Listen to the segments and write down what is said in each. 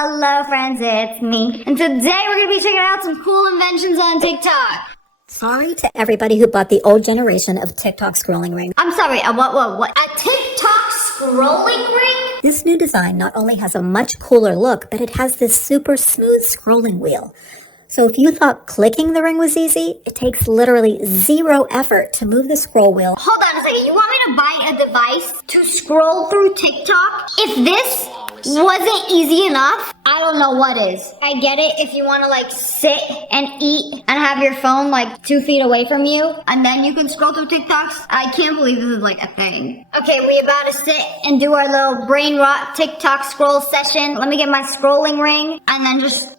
Hello friends, it's me. And today we're gonna be checking out some cool inventions on TikTok. Sorry to everybody who bought the old generation of TikTok scrolling ring. I'm sorry, what? A TikTok scrolling ring? This new design not only has a much cooler look, but it has this super smooth scrolling wheel. So if you thought clicking the ring was easy, it takes literally zero effort to move the scroll wheel. Hold on a second, you want me to buy a device to scroll through TikTok? If this wasn't easy enough, I don't know what is. I get it if you want to like sit and eat and have your phone like 2 feet away from you and then you can scroll through TikToks. I can't believe this is like a thing. Okay, we about to sit and do our little brain rot TikTok scroll session. Let me get my scrolling ring and then just...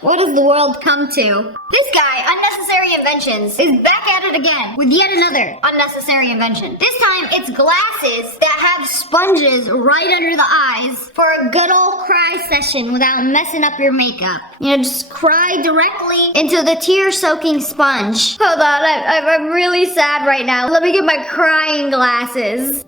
What does the world come to? This guy, Unnecessary Inventions, is back at it again with yet another unnecessary invention. This time, it's glasses that have sponges right under the eyes for a good old cry session without messing up your makeup. You know, just cry directly into the tear-soaking sponge. Hold on, I'm really sad right now. Let me get my crying glasses.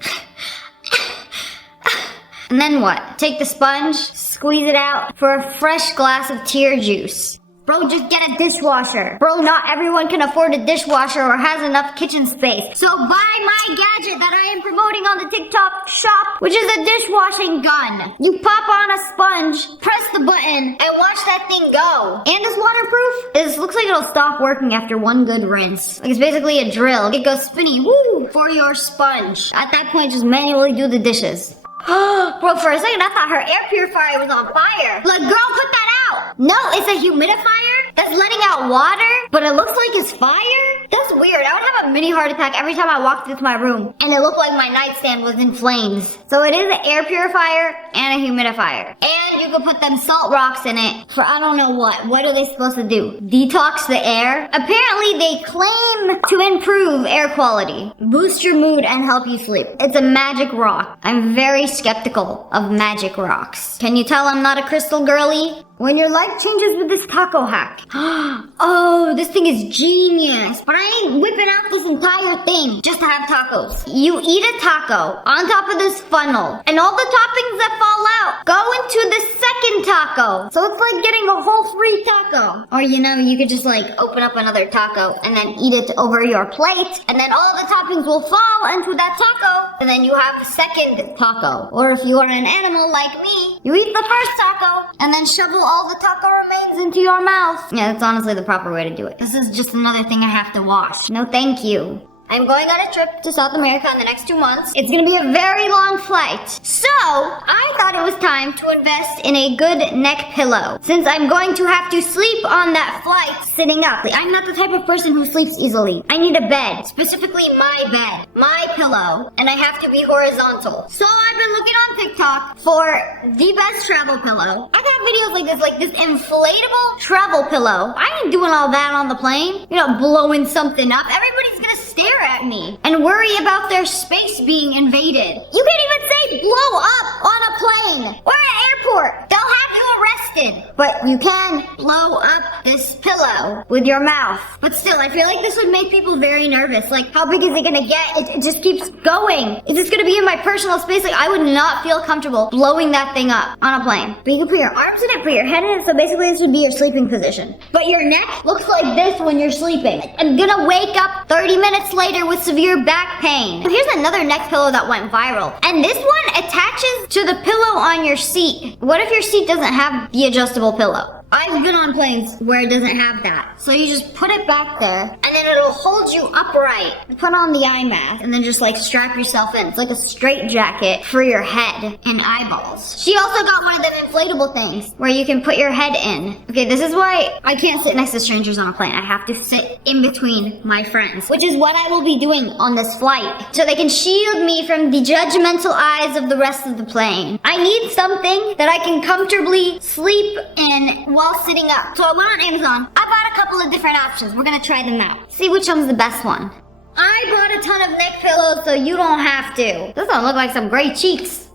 And then what? Take the sponge, squeeze it out for a fresh glass of tear juice. Bro, just get a dishwasher. Bro, not everyone can afford a dishwasher or has enough kitchen space. So buy my gadget that I am promoting on the TikTok shop, which is a dishwashing gun. You pop on a sponge, press the button, and watch that thing go. And it's waterproof. This looks like it'll stop working after one good rinse. Like it's basically a drill. It goes spinny, woo, for your sponge. At that point, just manually do the dishes. Bro, for a second, I thought her air purifier was on fire. Like, girl, put that out. No, it's a humidifier that's letting out water, but it looks like it's fire. That's weird. I would have a mini heart attack every time I walked into my room, and it looked like my nightstand was in flames. So it is an air purifier and a humidifier. And you could put them salt rocks in it for I don't know what. What are they supposed to do? Detox the air? Apparently, they claim to improve air quality, boost your mood, and help you sleep. It's a magic rock. I'm very skeptical of magic rocks. Can you tell I'm not a crystal girly? When your life changes with this taco hack. Oh, this thing is genius. But I ain't whipping out this entire thing just to have tacos. You eat a taco on top of this funnel, and all the toppings that fall out go into the second taco. So it's like getting a whole free taco. Or you know, you could just like open up another taco and then eat it over your plate, and then all the toppings will fall into that taco, and then you have the second taco. Or if you are an animal like me, you eat the first taco and then shovel all the taco remains into your mouth. Yeah, that's honestly the proper way to do it. This is just another thing I have to wash. No, thank you. I'm going on a trip to South America in the next 2 months. It's gonna be a very long flight. So, I thought it was time to invest in a good neck pillow, since I'm going to have to sleep on that flight sitting up. I'm not the type of person who sleeps easily. I need a bed, specifically my bed, my pillow, and I have to be horizontal. So, I've been looking on TikTok for the best travel pillow. I got videos like this inflatable travel pillow. I ain't doing all that on the plane. You know, blowing something up. Everybody's gonna stare at me and worry about their space being invaded. You can't even say blow up on a plane or an airport. They'll have you arrested. But you can blow up this pillow with your mouth. But still, I feel like this would make people very nervous. Like, how big is it gonna get? It just keeps going. Is this gonna be in my personal space? Like, I would not feel comfortable blowing that thing up on a plane. But you can put your arms in it, put your head in it, so basically this would be your sleeping position. But your neck looks like this when you're sleeping. I'm gonna wake up 30 minutes later with severe back pain. Here's another neck pillow that went viral. And this one attaches to the pillow on your seat. What if your seat doesn't have the adjustable pillow? I've been on planes where it doesn't have that. So you just put it back there, and then it'll hold you upright. Put on the eye mask, and then just like strap yourself in. It's like a straight jacket for your head and eyeballs. She also got one of them inflatable things where you can put your head in. Okay, this is why I can't sit next to strangers on a plane. I have to sit in between my friends, which is what I will be doing on this flight, so they can shield me from the judgmental eyes of the rest of the plane. I need something that I can comfortably sleep in while sitting up. So I went on Amazon. I bought a couple of different options. We're gonna try them out. See which one's the best one. I bought a ton of neck pillows so you don't have to. This don't look like some great cheeks.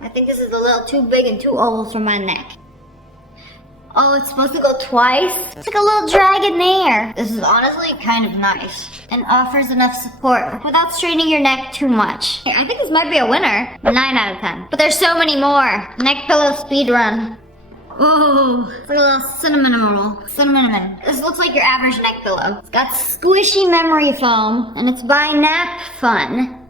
I think this is a little too big and too oval for my neck. Oh, it's supposed to go twice? It's like a little drag in there. This is honestly kind of nice and offers enough support without straining your neck too much. Hey, I think this might be a winner. 9 out of 10. But there's so many more. Neck pillow speed run. Ooh, it's like a little cinnamon roll. Cinnamon. This looks like your average neck pillow. It's got squishy memory foam, and it's by Nap Fun.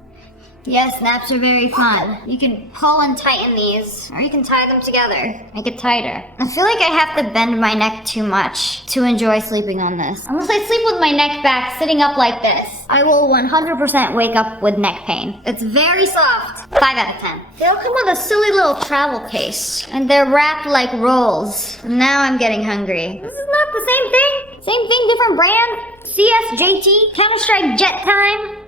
Yes, naps are very fun. You can pull and tighten these, or you can tie them together. Make it tighter. I feel like I have to bend my neck too much to enjoy sleeping on this. Unless I sleep with my neck back, sitting up like this, I will 100% wake up with neck pain. It's very soft. 5 out of 10. They all come with a silly little travel case, and they're wrapped like rolls. Now I'm getting hungry. This is not the same thing. Same thing, different brand. CSJT, Counter-Strike Jet Time.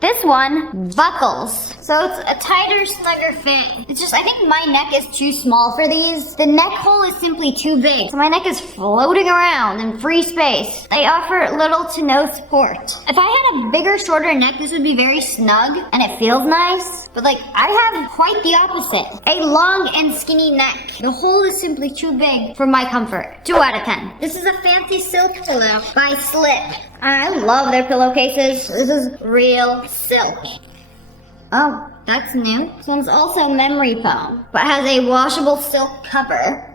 This one buckles. So it's a tighter, snugger fit. It's just, I think my neck is too small for these. The neck hole is simply too big. So my neck is floating around in free space. They offer little to no support. If I had a bigger, shorter neck, this would be very snug and it feels nice. But like, I have quite the opposite. A long and skinny neck. The hole is simply too big for my comfort. 2 out of 10. This is a fancy silk pillow by Slip. I love their pillowcases. This is real silk. Oh, that's new. This one's also memory foam, but has a washable silk cover.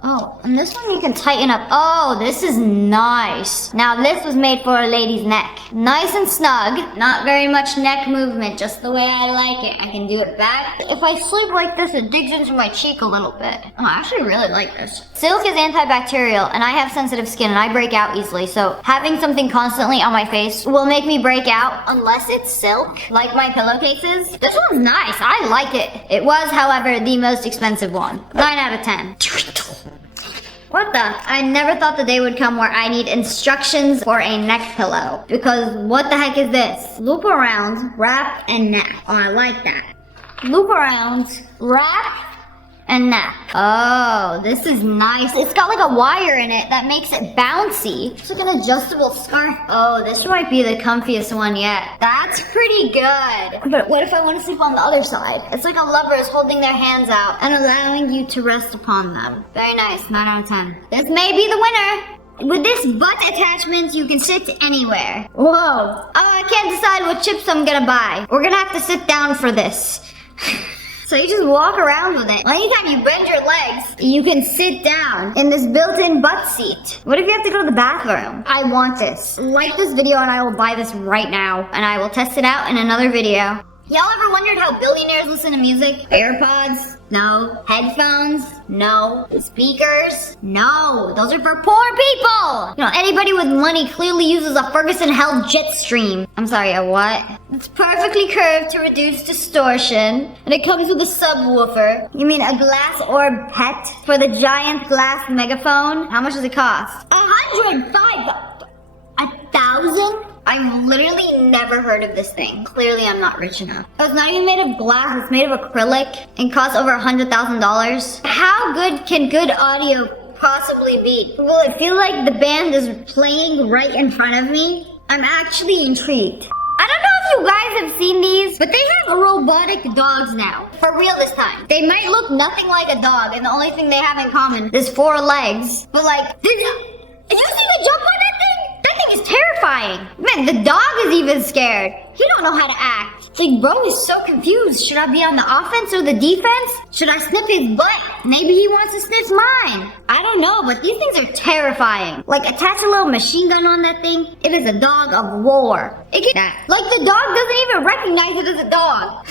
Oh, and this one you can tighten up. Oh, this is nice. Now this was made for a lady's neck. Nice and snug. Not very much neck movement, just the way I like it. I can do it back. If I sleep like this, it digs into my cheek a little bit. Oh, I actually really like this. Silk is antibacterial, and I have sensitive skin, and I break out easily, so having something constantly on my face will make me break out unless it's silk, like my pillowcases. This one's nice. I like it. It was, however, the most expensive one. 9 out of 10. What the? I never thought the day would come where I need instructions for a neck pillow. Because what the heck is this? Loop around, wrap, and nap. Oh, I like that. Loop around, wrap, and nap. Oh, this is nice. It's got like a wire in it that makes it bouncy. It's like an adjustable scarf. Oh, this might be the comfiest one yet. That's pretty good. But what if I want to sleep on the other side? It's like a lover is holding their hands out and allowing you to rest upon them. Very nice. 9 out of 10. This may be the winner. With this butt attachment, you can sit anywhere. Whoa. Oh, I can't decide what chips I'm gonna buy. We're gonna have to sit down for this. So you just walk around with it. Anytime you bend your legs, you can sit down in this built-in butt seat. What if you have to go to the bathroom? I want this. Like this video and I will buy this right now. And I will test it out in another video. Y'all ever wondered how billionaires listen to music? AirPods? No. Headphones? No. Speakers? No. Those are for poor people! You know, anybody with money clearly uses a Ferguson-held Jetstream. I'm sorry, a what? It's perfectly curved to reduce distortion, and it comes with a subwoofer. You mean a glass orb pet for the giant glass megaphone? How much does it cost? $105. 1,000? I've literally never heard of this thing. Clearly, I'm not rich enough. It's not even made of glass. It's made of acrylic and costs over $100,000. How good can good audio possibly be? Will it feel like the band is playing right in front of me? I'm actually intrigued. I don't know if you guys have seen these, but they have robotic dogs now. For real this time. They might look nothing like a dog, and the only thing they have in common is 4 legs. But like, did you see me jump on that thing? That thing is terrifying. Man, the dog is even scared. He don't know how to act. It's like, bro is so confused. Should I be on the offense or the defense? Should I sniff his butt? Maybe he wants to sniff mine. I don't know, but these things are terrifying. Like, attach a little machine gun on that thing. It is a dog of war. It can, like, the dog doesn't even recognize it as a dog.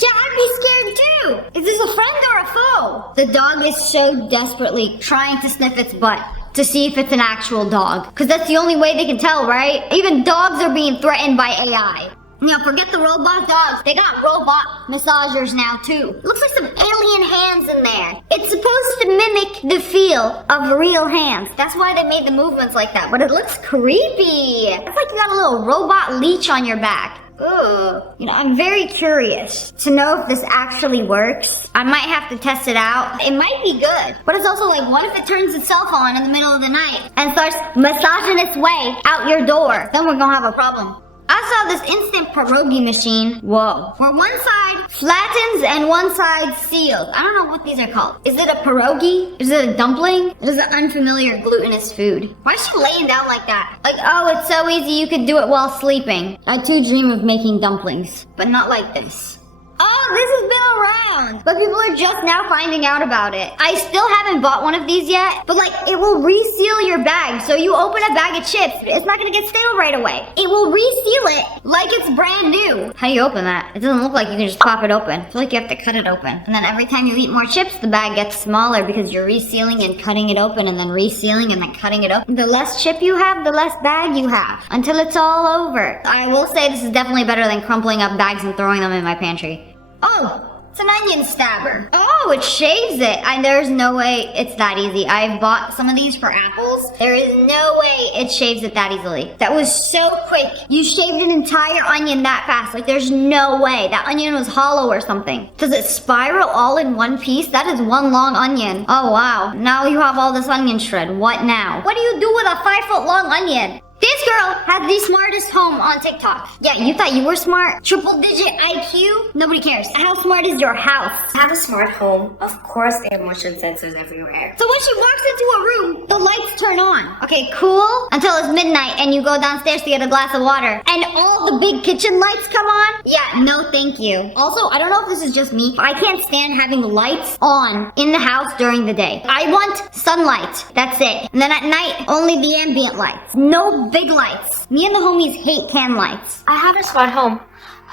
Yeah, I'd be scared too. Is this a friend or a foe? The dog is so desperately trying to sniff its butt to see if it's an actual dog. Because that's the only way they can tell, right? Even dogs are being threatened by AI. Now, forget the robot dogs. They got robot massagers now, too. It looks like some alien hands in there. It's supposed to mimic the feel of real hands. That's why they made the movements like that. But it looks creepy. It's like you got a little robot leech on your back. Ooh. You know, I'm very curious to know if this actually works. I might have to test it out. It might be good. But it's also like, what if it turns itself on in the middle of the night and starts massaging its way out your door? Then we're gonna have a problem. I saw this instant pierogi machine. Whoa. Where one side flattens and one side seals. I don't know what these are called. Is it a pierogi? Is it a dumpling? It is an unfamiliar glutinous food. Why is she laying down like that? Like, oh, it's so easy you could do it while sleeping. I too dream of making dumplings, but not like this. Oh, this has been around, but people are just now finding out about it. I still haven't bought one of these yet, but like it will reseal your bag. So you open a bag of chips, it's not gonna get stale right away. It will reseal it like it's brand new. How do you open that? It doesn't look like you can just pop it open. I feel like you have to cut it open. And then every time you eat more chips, the bag gets smaller because you're resealing and cutting it open and then resealing and then cutting it open. The less chip you have, the less bag you have until it's all over. I will say this is definitely better than crumpling up bags and throwing them in my pantry. Oh, it's an onion stabber. Oh, it shaves it. There's no way it's that easy. I've bought some of these for apples. There is no way it shaves it that easily. That was so quick. You shaved an entire onion that fast. Like, there's no way. That onion was hollow or something. Does it spiral all in one piece? That is one long onion. Oh, wow. Now you have all this onion shred. What now? What do you do with a 5-foot long onion? This girl has the smartest home on TikTok. Yeah, you thought you were smart? Triple digit IQ? Nobody cares. How smart is your house? I have a smart home. Of course they have motion sensors everywhere. So when she walks into a room, the lights turn on. Okay, cool. Until it's midnight and you go downstairs to get a glass of water and all the big kitchen lights come on? Yeah, no thank you. Also, I don't know if this is just me, but I can't stand having lights on in the house during the day. I want sunlight. That's it. And then at night, only the ambient lights. No big lights. Me and the homies hate can lights. I have a smart home.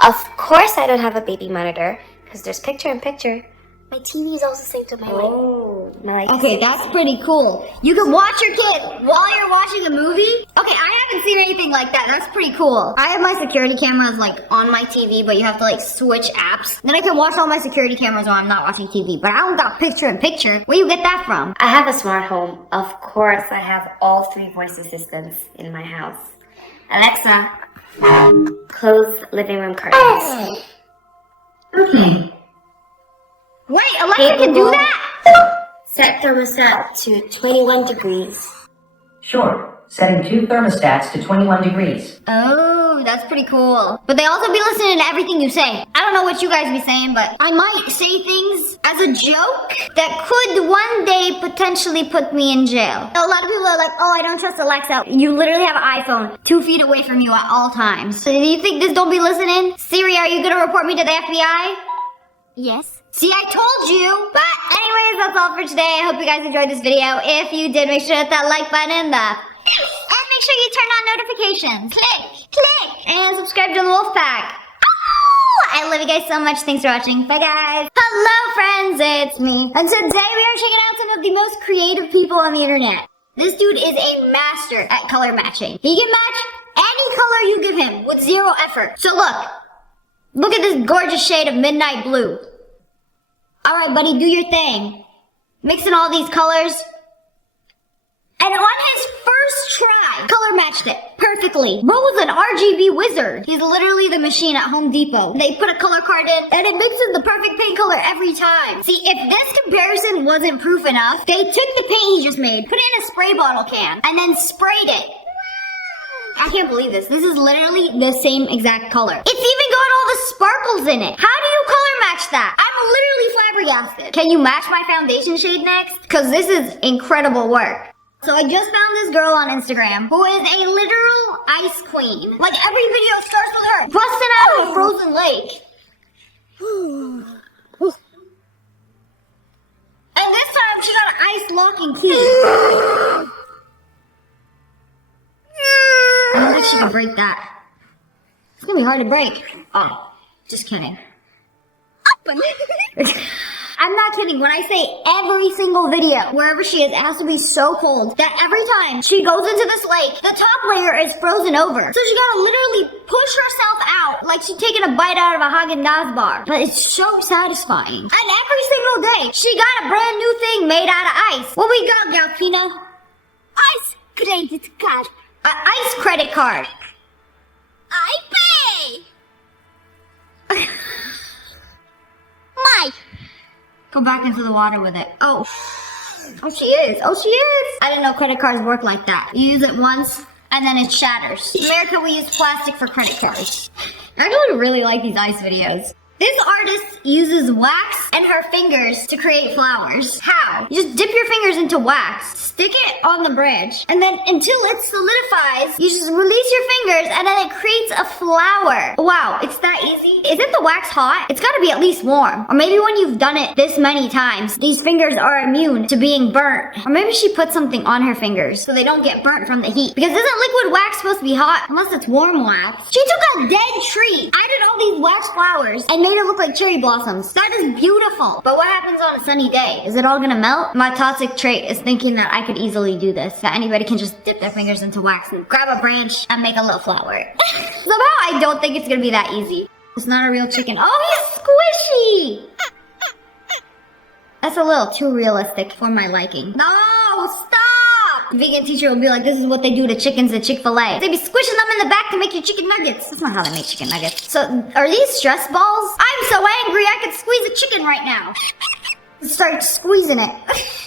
Of course I don't have a baby monitor, because there's picture-in-picture. My TV is also saved to my light. Okay, that's pretty cool. You can watch your kid while you're watching a movie? Okay, I haven't seen anything like that. That's pretty cool. I have my security cameras like on my TV, but you have to like switch apps. Then I can watch all my security cameras while I'm not watching TV. But I don't got picture-in-picture. Where you get that from? I have a smart home. Of course I have all 3 voice assistants in my house. Alexa, close living room curtains. Okay. Wait, Alexa can do that? Set thermostat to 21 degrees. Sure. Setting 2 thermostats to 21 degrees. Oh, that's pretty cool. But they also be listening to everything you say. I don't know what you guys be saying, but I might say things as a joke that could one day potentially put me in jail. A lot of people are like, oh, I don't trust Alexa. You literally have an iPhone 2 feet away from you at all times. So do you think this don't be listening? Siri, are you gonna report me to the FBI? Yes. See, I told you! But anyways, that's all for today. I hope you guys enjoyed this video. If you did, make sure to hit that like button and make sure you turn on notifications. Click! And subscribe to the Wolf Pack. Oh, I love you guys so much. Thanks for watching. Bye, guys. Hello, friends. It's me. And today we are checking out some of the most creative people on the internet. This dude is a master at color matching. He can match any color you give him with 0 effort. So look at this gorgeous shade of midnight blue. Alright, buddy, do your thing. Mixing all these colors. And on his first try, color matched it perfectly. Bro was an RGB wizard. He's literally the machine at Home Depot. They put a color card in, and it mixes the perfect paint color every time. See, if this comparison wasn't proof enough, they took the paint he just made, put it in a spray bottle can, and then sprayed it. I can't believe this. This is literally the same exact color. It's even got all the sparkles in it. How do you color match that? I'm literally flabbergasted. Can you match my foundation shade next? Because this is incredible work. So I just found this girl on Instagram who is a literal ice queen. Like every video starts with her busting out of a frozen lake. And this time she got an ice locking key. I don't think she can break that. It's gonna be hard to break. Oh, just kidding. I'm not kidding when I say every single video, wherever she is, it has to be so cold that every time she goes into this lake, the top layer is frozen over. So she gotta literally push herself out like she's taking a bite out of a Haagen-Dazs bar. But it's so satisfying. And every single day, she got a brand new thing made out of ice. What we got, Galpina? Ice credit card. Ice credit card. I pay. My. Go back into the water with it. Oh, she is. I didn't know credit cards work like that. You use it once, and then it shatters. In America, we use plastic for credit cards. I actually really like these ice videos. This artist uses wax and her fingers to create flowers. How? You just dip your fingers into wax, stick it on the branch, and then until it solidifies, you just release your fingers and then it creates a flower. Wow, it's that easy? Isn't the wax hot? It's gotta be at least warm. Or maybe when you've done it this many times, these fingers are immune to being burnt. Or maybe she put something on her fingers so they don't get burnt from the heat. Because isn't liquid wax supposed to be hot? Unless it's warm wax. She took a dead tree, added all these wax flowers, and made it look like cherry blossoms. That is beautiful. But what happens on a sunny day? Is it all gonna melt? My toxic trait is thinking that I could easily do this. That anybody can just dip their fingers into wax and grab a branch and make a little flower. Somehow I don't think it's gonna be that easy. It's not a real chicken. Oh, he's squishy! That's a little too realistic for my liking. No, stop! Vegan teacher will be like, this is what they do to chickens at Chick-fil-A. They be squishing them in the back to make your chicken nuggets. That's not how they make chicken nuggets. So, are these stress balls? I'm so angry I could squeeze a chicken right now. Start squeezing it.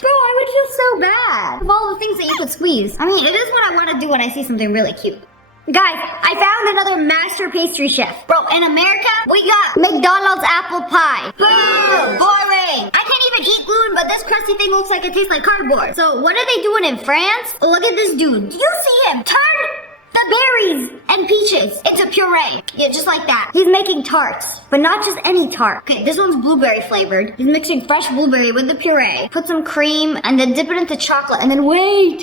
Bro, I would feel so bad. Of all the things that you could squeeze. I mean, it is what I want to do when I see something really cute. Guys, I found another master pastry chef. Bro, in America, we got McDonald's apple pie. Boo! Boring! I can't even eat gluten, but this crusty thing looks like it tastes like cardboard. So what are they doing in France? Look at this dude. Do you see him? Turn the berries and peaches into puree. Yeah, just like that. He's making tarts, but not just any tart. Okay, this one's blueberry flavored. He's mixing fresh blueberry with the puree. Put some cream and then dip it into chocolate and then wait.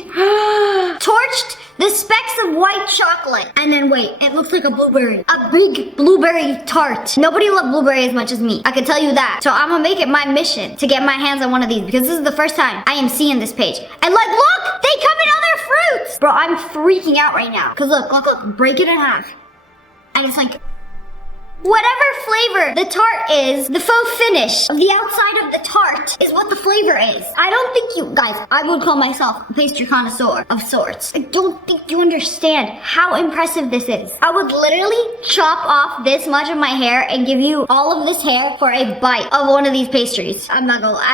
Torched the specks of white chocolate. And then wait, it looks like a blueberry. A big blueberry tart. Nobody loved blueberry as much as me. I can tell you that. So I'm gonna make it my mission to get my hands on one of these because this is the first time I am seeing this page. And like, look, they come in other fruits. Bro, I'm freaking out right now. Cause look, break it in half. And it's like, whatever flavor the tart is, the faux finish of the outside of the tart is what the flavor is. I don't think you guys, I would call myself a pastry connoisseur of sorts. I don't think you understand how impressive this is. I would literally chop off this much of my hair and give you all of this hair for a bite of one of these pastries. I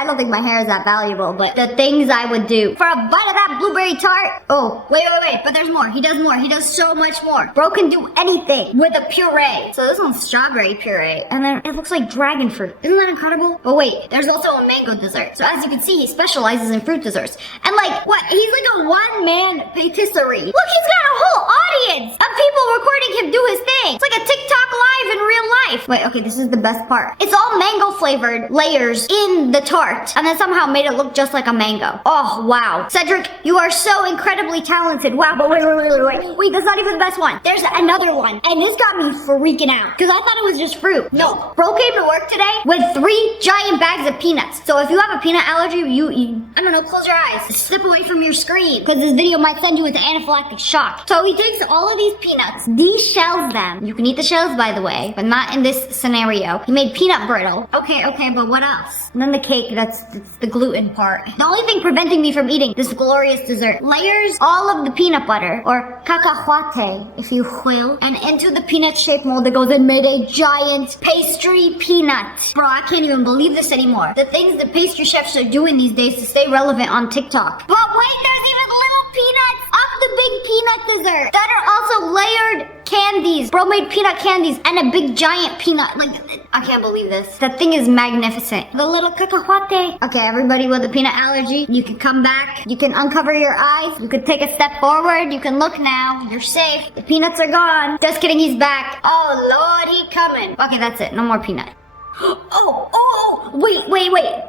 don't think my hair is that valuable, but the things I would do for a bite of that blueberry tart. Oh, wait, but there's more. He does more. He does so much more. Bro can do anything with a puree. So this one's strawberry puree, and then it looks like dragon fruit. Isn't that incredible? But wait, there's also a mango dessert. So as you can see, he specializes in fruit desserts. And like, what? He's like a one-man patisserie. Look, he's got a whole audience of people recording him do his thing. It's like a TikTok live in real life. Wait, okay, this is the best part. It's all mango flavored layers in the tart, and then somehow made it look just like a mango. Oh, wow. Cedric, you are so incredibly talented. Wow, but wait, that's not even the best one. There's another one, and this got me freaking out, because I thought it was just fruit. No, bro came to work today with 3 giant bags of peanuts. So if you have a peanut allergy, you I don't know, close your eyes. Step away from your screen, because this video might send you into anaphylactic shock. So he takes all of these peanuts, deshells them. You can eat the shells, by the way, but not in this scenario. He made peanut brittle. Okay, but what else? And then the cake, that's the gluten part. The only thing preventing me from eating this glorious dessert. Layers all of the peanut butter, or cacahuate, if you will, and into the peanut-shaped mold that goes and made a giant pastry peanut. Bro, I can't even believe this anymore. The things that pastry chefs are doing these days to stay relevant on TikTok. But wait, there's even little peanuts of the big peanut dessert that are also layered candies. Bro made peanut candies and a big giant peanut. Like, I can't believe this. That thing is magnificent. The little cacahuate. Okay, everybody with a peanut allergy, you can come back. You can uncover your eyes. You can take a step forward. You can look now. You're safe. The peanuts are gone. Just kidding, he's back. Oh, Lord, he coming. Okay, that's it. No more peanut. Wait.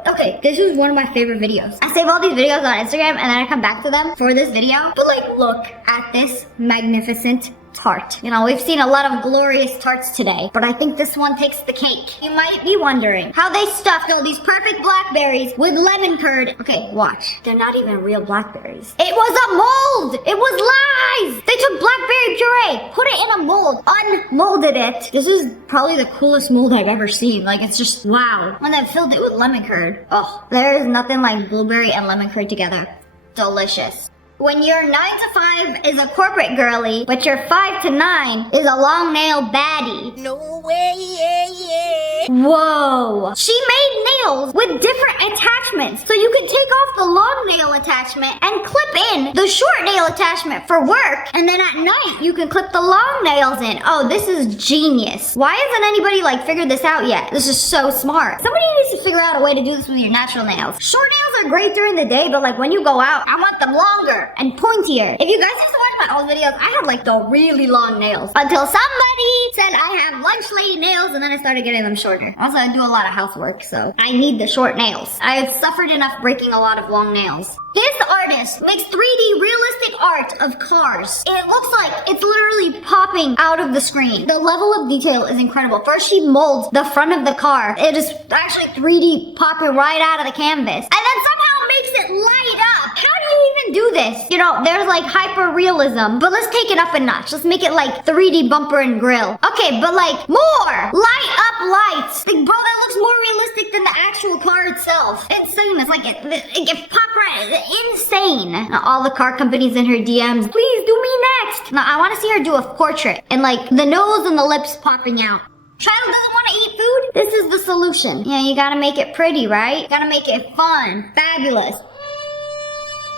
Okay, this is one of my favorite videos. I save all these videos on Instagram and then I come back to them for this video. But like, look at this magnificent tart. You know, we've seen a lot of glorious tarts today, but I think this one takes the cake. You might be wondering how they stuffed all these perfect blackberries with lemon curd. Okay, watch. They're not even real blackberries. It was a mold! It was lies! They took blackberry puree, put it in a mold, unmolded it. This is probably the coolest mold I've ever seen. Like, it's just, wow. And then filled it with lemon curd. Oh, there is nothing like blueberry and lemon curd together. Delicious. When your 9 to 5 is a corporate girly, but your 5 to 9 is a long nail baddie. No way, yeah. Whoa. She made nails with different attachments attachments. So you can take off the long nail attachment and clip in the short nail attachment for work. And then at night, you can clip the long nails in. Oh, this is genius. Why hasn't anybody like figured this out yet? This is so smart. Somebody needs to figure out a way to do this with your natural nails. Short nails are great during the day, but like when you go out, I want them longer and pointier. If you guys used to watch my old videos, I had like the really long nails until somebody said I have lunch lady nails, and then I started getting them shorter. Also, I do a lot of housework, so I need the short nails. I have suffered enough breaking a lot of long nails. This artist makes 3D realistic art of cars. It looks like it's literally popping out of the screen. The level of detail is incredible. First, she molds the front of the car. It is actually 3D popping right out of the canvas. And then somehow makes it light up. How do you even do this? You know, there's like hyper realism, but let's take it up a notch. Let's make it like 3D bumper and grill. Okay, but like more light up lights. Like, bro, that looks more realistic than the actual car itself. Insane. It's like it gets popped right. Insane. Now, all the car companies in her DMs, please do me next. Now, I want to see her do a portrait and like the nose and the lips popping out. Child doesn't want to eat food? This is the solution. Yeah, you gotta make it pretty, right? You gotta make it fun, fabulous.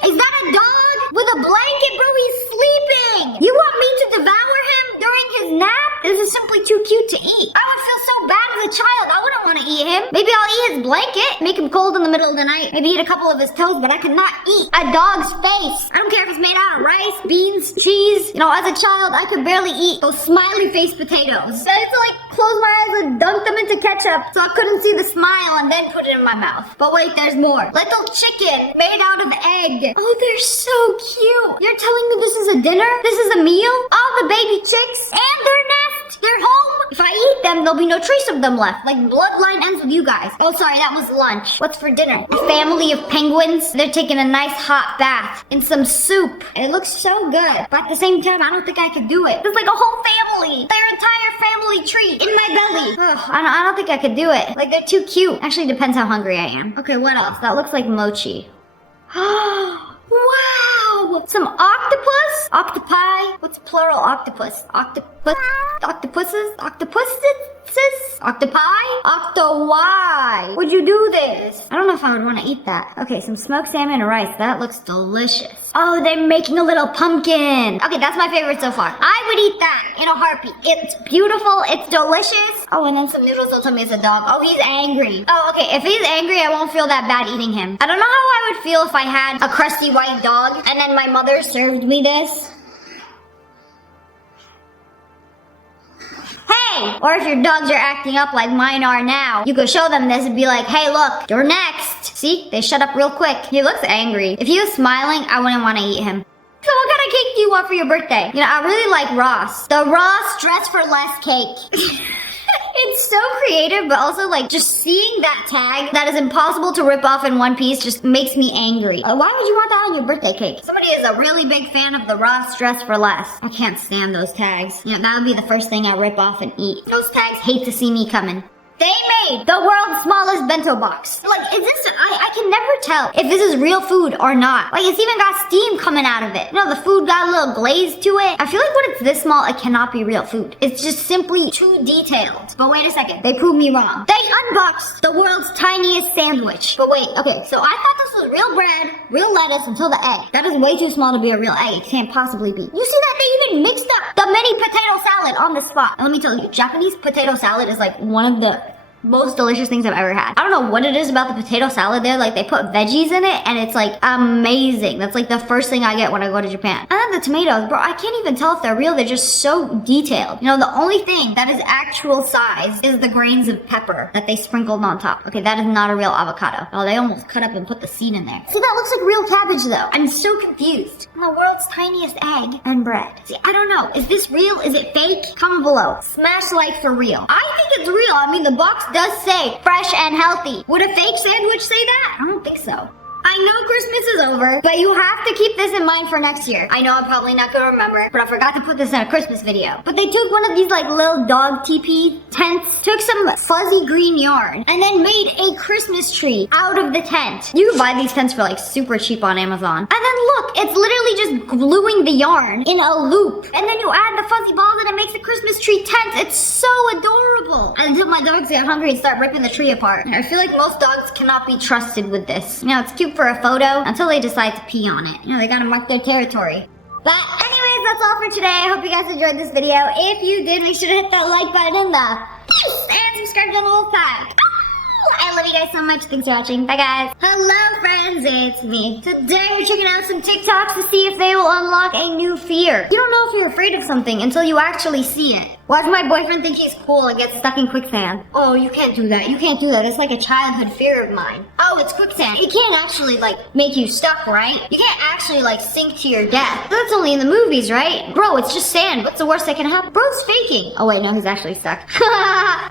Is that a dog with a blanket, bro? He's sleeping. You want me to devour him during his nap? This is simply too cute to eat. I would feel so bad as a child. I wouldn't want to eat him. Maybe I'll eat his blanket, make him cold in the middle of the night, maybe eat a couple of his toes, but I could not eat a dog's face. I don't care if it's made out of rice, beans, cheese. You know, as a child, I could barely eat those smiley face potatoes. I had to like close my eyes and dunk them into ketchup so I couldn't see the smile and then put it in my mouth. But wait, there's more. Little chicken made out of egg. Oh, they're so cute. You're telling me this is a dinner? This is a meal? All the baby chicks and their nest? They're home? If I eat them, there'll be no trace of them left. Like, bloodline ends with you guys. Oh, sorry, that was lunch. What's for dinner? A family of penguins. They're taking a nice hot bath in some soup. It looks so good. But at the same time, I don't think I could do it. There's like a whole family. Their entire family tree in my belly. Ugh, I don't think I could do it. Like, they're too cute. Actually, depends how hungry I am. Okay, what else? That looks like mochi. Wow! Some octopus? Octopi? What's plural octopus? Octopus? Octopuses? Octopuses? Octopi? Octo-why? Would you do this? I don't know if I would want to eat that. Okay, some smoked salmon and rice. That looks delicious. Oh, they're making a little pumpkin. Okay, that's my favorite so far. I would eat that in a heartbeat. It's beautiful. It's delicious. Oh, and then some noodles will tell me it's a dog. Oh, he's angry. Oh, okay. If he's angry, I won't feel that bad eating him. I don't know how I would feel if I had a crusty white dog and then my mother served me this. Hey! Or if your dogs are acting up like mine are now, you could show them this and be like, hey, look, you're next. See? They shut up real quick. He looks angry. If he was smiling, I wouldn't want to eat him. So what kind of cake do you want for your birthday? You know, I really like Ross. The Ross Dress for Less cake. It's so creative, but also like just seeing that tag that is impossible to rip off in one piece just makes me angry. Why would you want that on your birthday cake? Somebody is a really big fan of the Ross Dress for Less. I can't stand those tags. You know, that would be the first thing I rip off and eat. Those tags hate to see me coming. They made the world's smallest bento box. Like, is this, I can never tell if this is real food or not. Like, it's even got steam coming out of it. You know, the food got a little glaze to it. I feel like when it's this small, it cannot be real food. It's just simply too detailed. But wait a second, they proved me wrong. They unboxed the world's tiniest sandwich. But wait, okay, so I thought this was real bread, real lettuce until the egg. That is way too small to be a real egg. It can't possibly be. You see that? They even mixed up the mini potato salad on the spot. And let me tell you, Japanese potato salad is like one of the most delicious things I've ever had. I don't know what it is about the potato salad there. Like, they put veggies in it and it's like amazing. That's like the first thing I get when I go to Japan. And then the tomatoes, bro, I can't even tell if they're real. They're just so detailed. You know, the only thing that is actual size is the grains of pepper that they sprinkled on top. Okay, that is not a real avocado. Oh, they almost cut up and put the seed in there. See, that looks like real cabbage though. I'm so confused. The world's tiniest egg and bread. See, I don't know. Is this real? Is it fake? Comment below. Smash like for real. I think it's real. I mean, the box does say fresh and healthy. Would a fake sandwich say that? I don't think so. I I know Christmas is over, but you have to keep this in mind for next year. I know I'm probably not gonna remember, but I forgot to put this in a Christmas video. But they took one of these like little dog teepee tents, took some fuzzy green yarn, and then made a Christmas tree out of the tent. You can buy these tents for like super cheap on Amazon. And then look, it's literally just gluing the yarn in a loop. And then you add the fuzzy balls and it makes a Christmas tree tent. It's so adorable. Until my dogs get hungry and start ripping the tree apart. I feel like most dogs cannot be trusted with this. You know, it's cute for a photo until they decide to pee on it. You know, they gotta mark their territory. But anyways, that's all for today. I hope you guys enjoyed this video. If you did, make sure to hit that like button in the and subscribe to the Wolf Pack. I love you guys so much. Thanks for watching. Bye, guys. Hello, friends. It's me. Today, we're checking out some TikToks to see if they will unlock a new fear. You don't know if you're afraid of something until you actually see it. Watch my boyfriend think he's cool and get stuck in quicksand. Oh, you can't do that. You can't do that. It's like a childhood fear of mine. Oh, it's quicksand. It can't actually, like, make you stuck, right? You can't actually, like, sink to your death. That's only in the movies, right? Bro, it's just sand. What's the worst that can happen? Bro's faking. Oh, wait, no, he's actually stuck.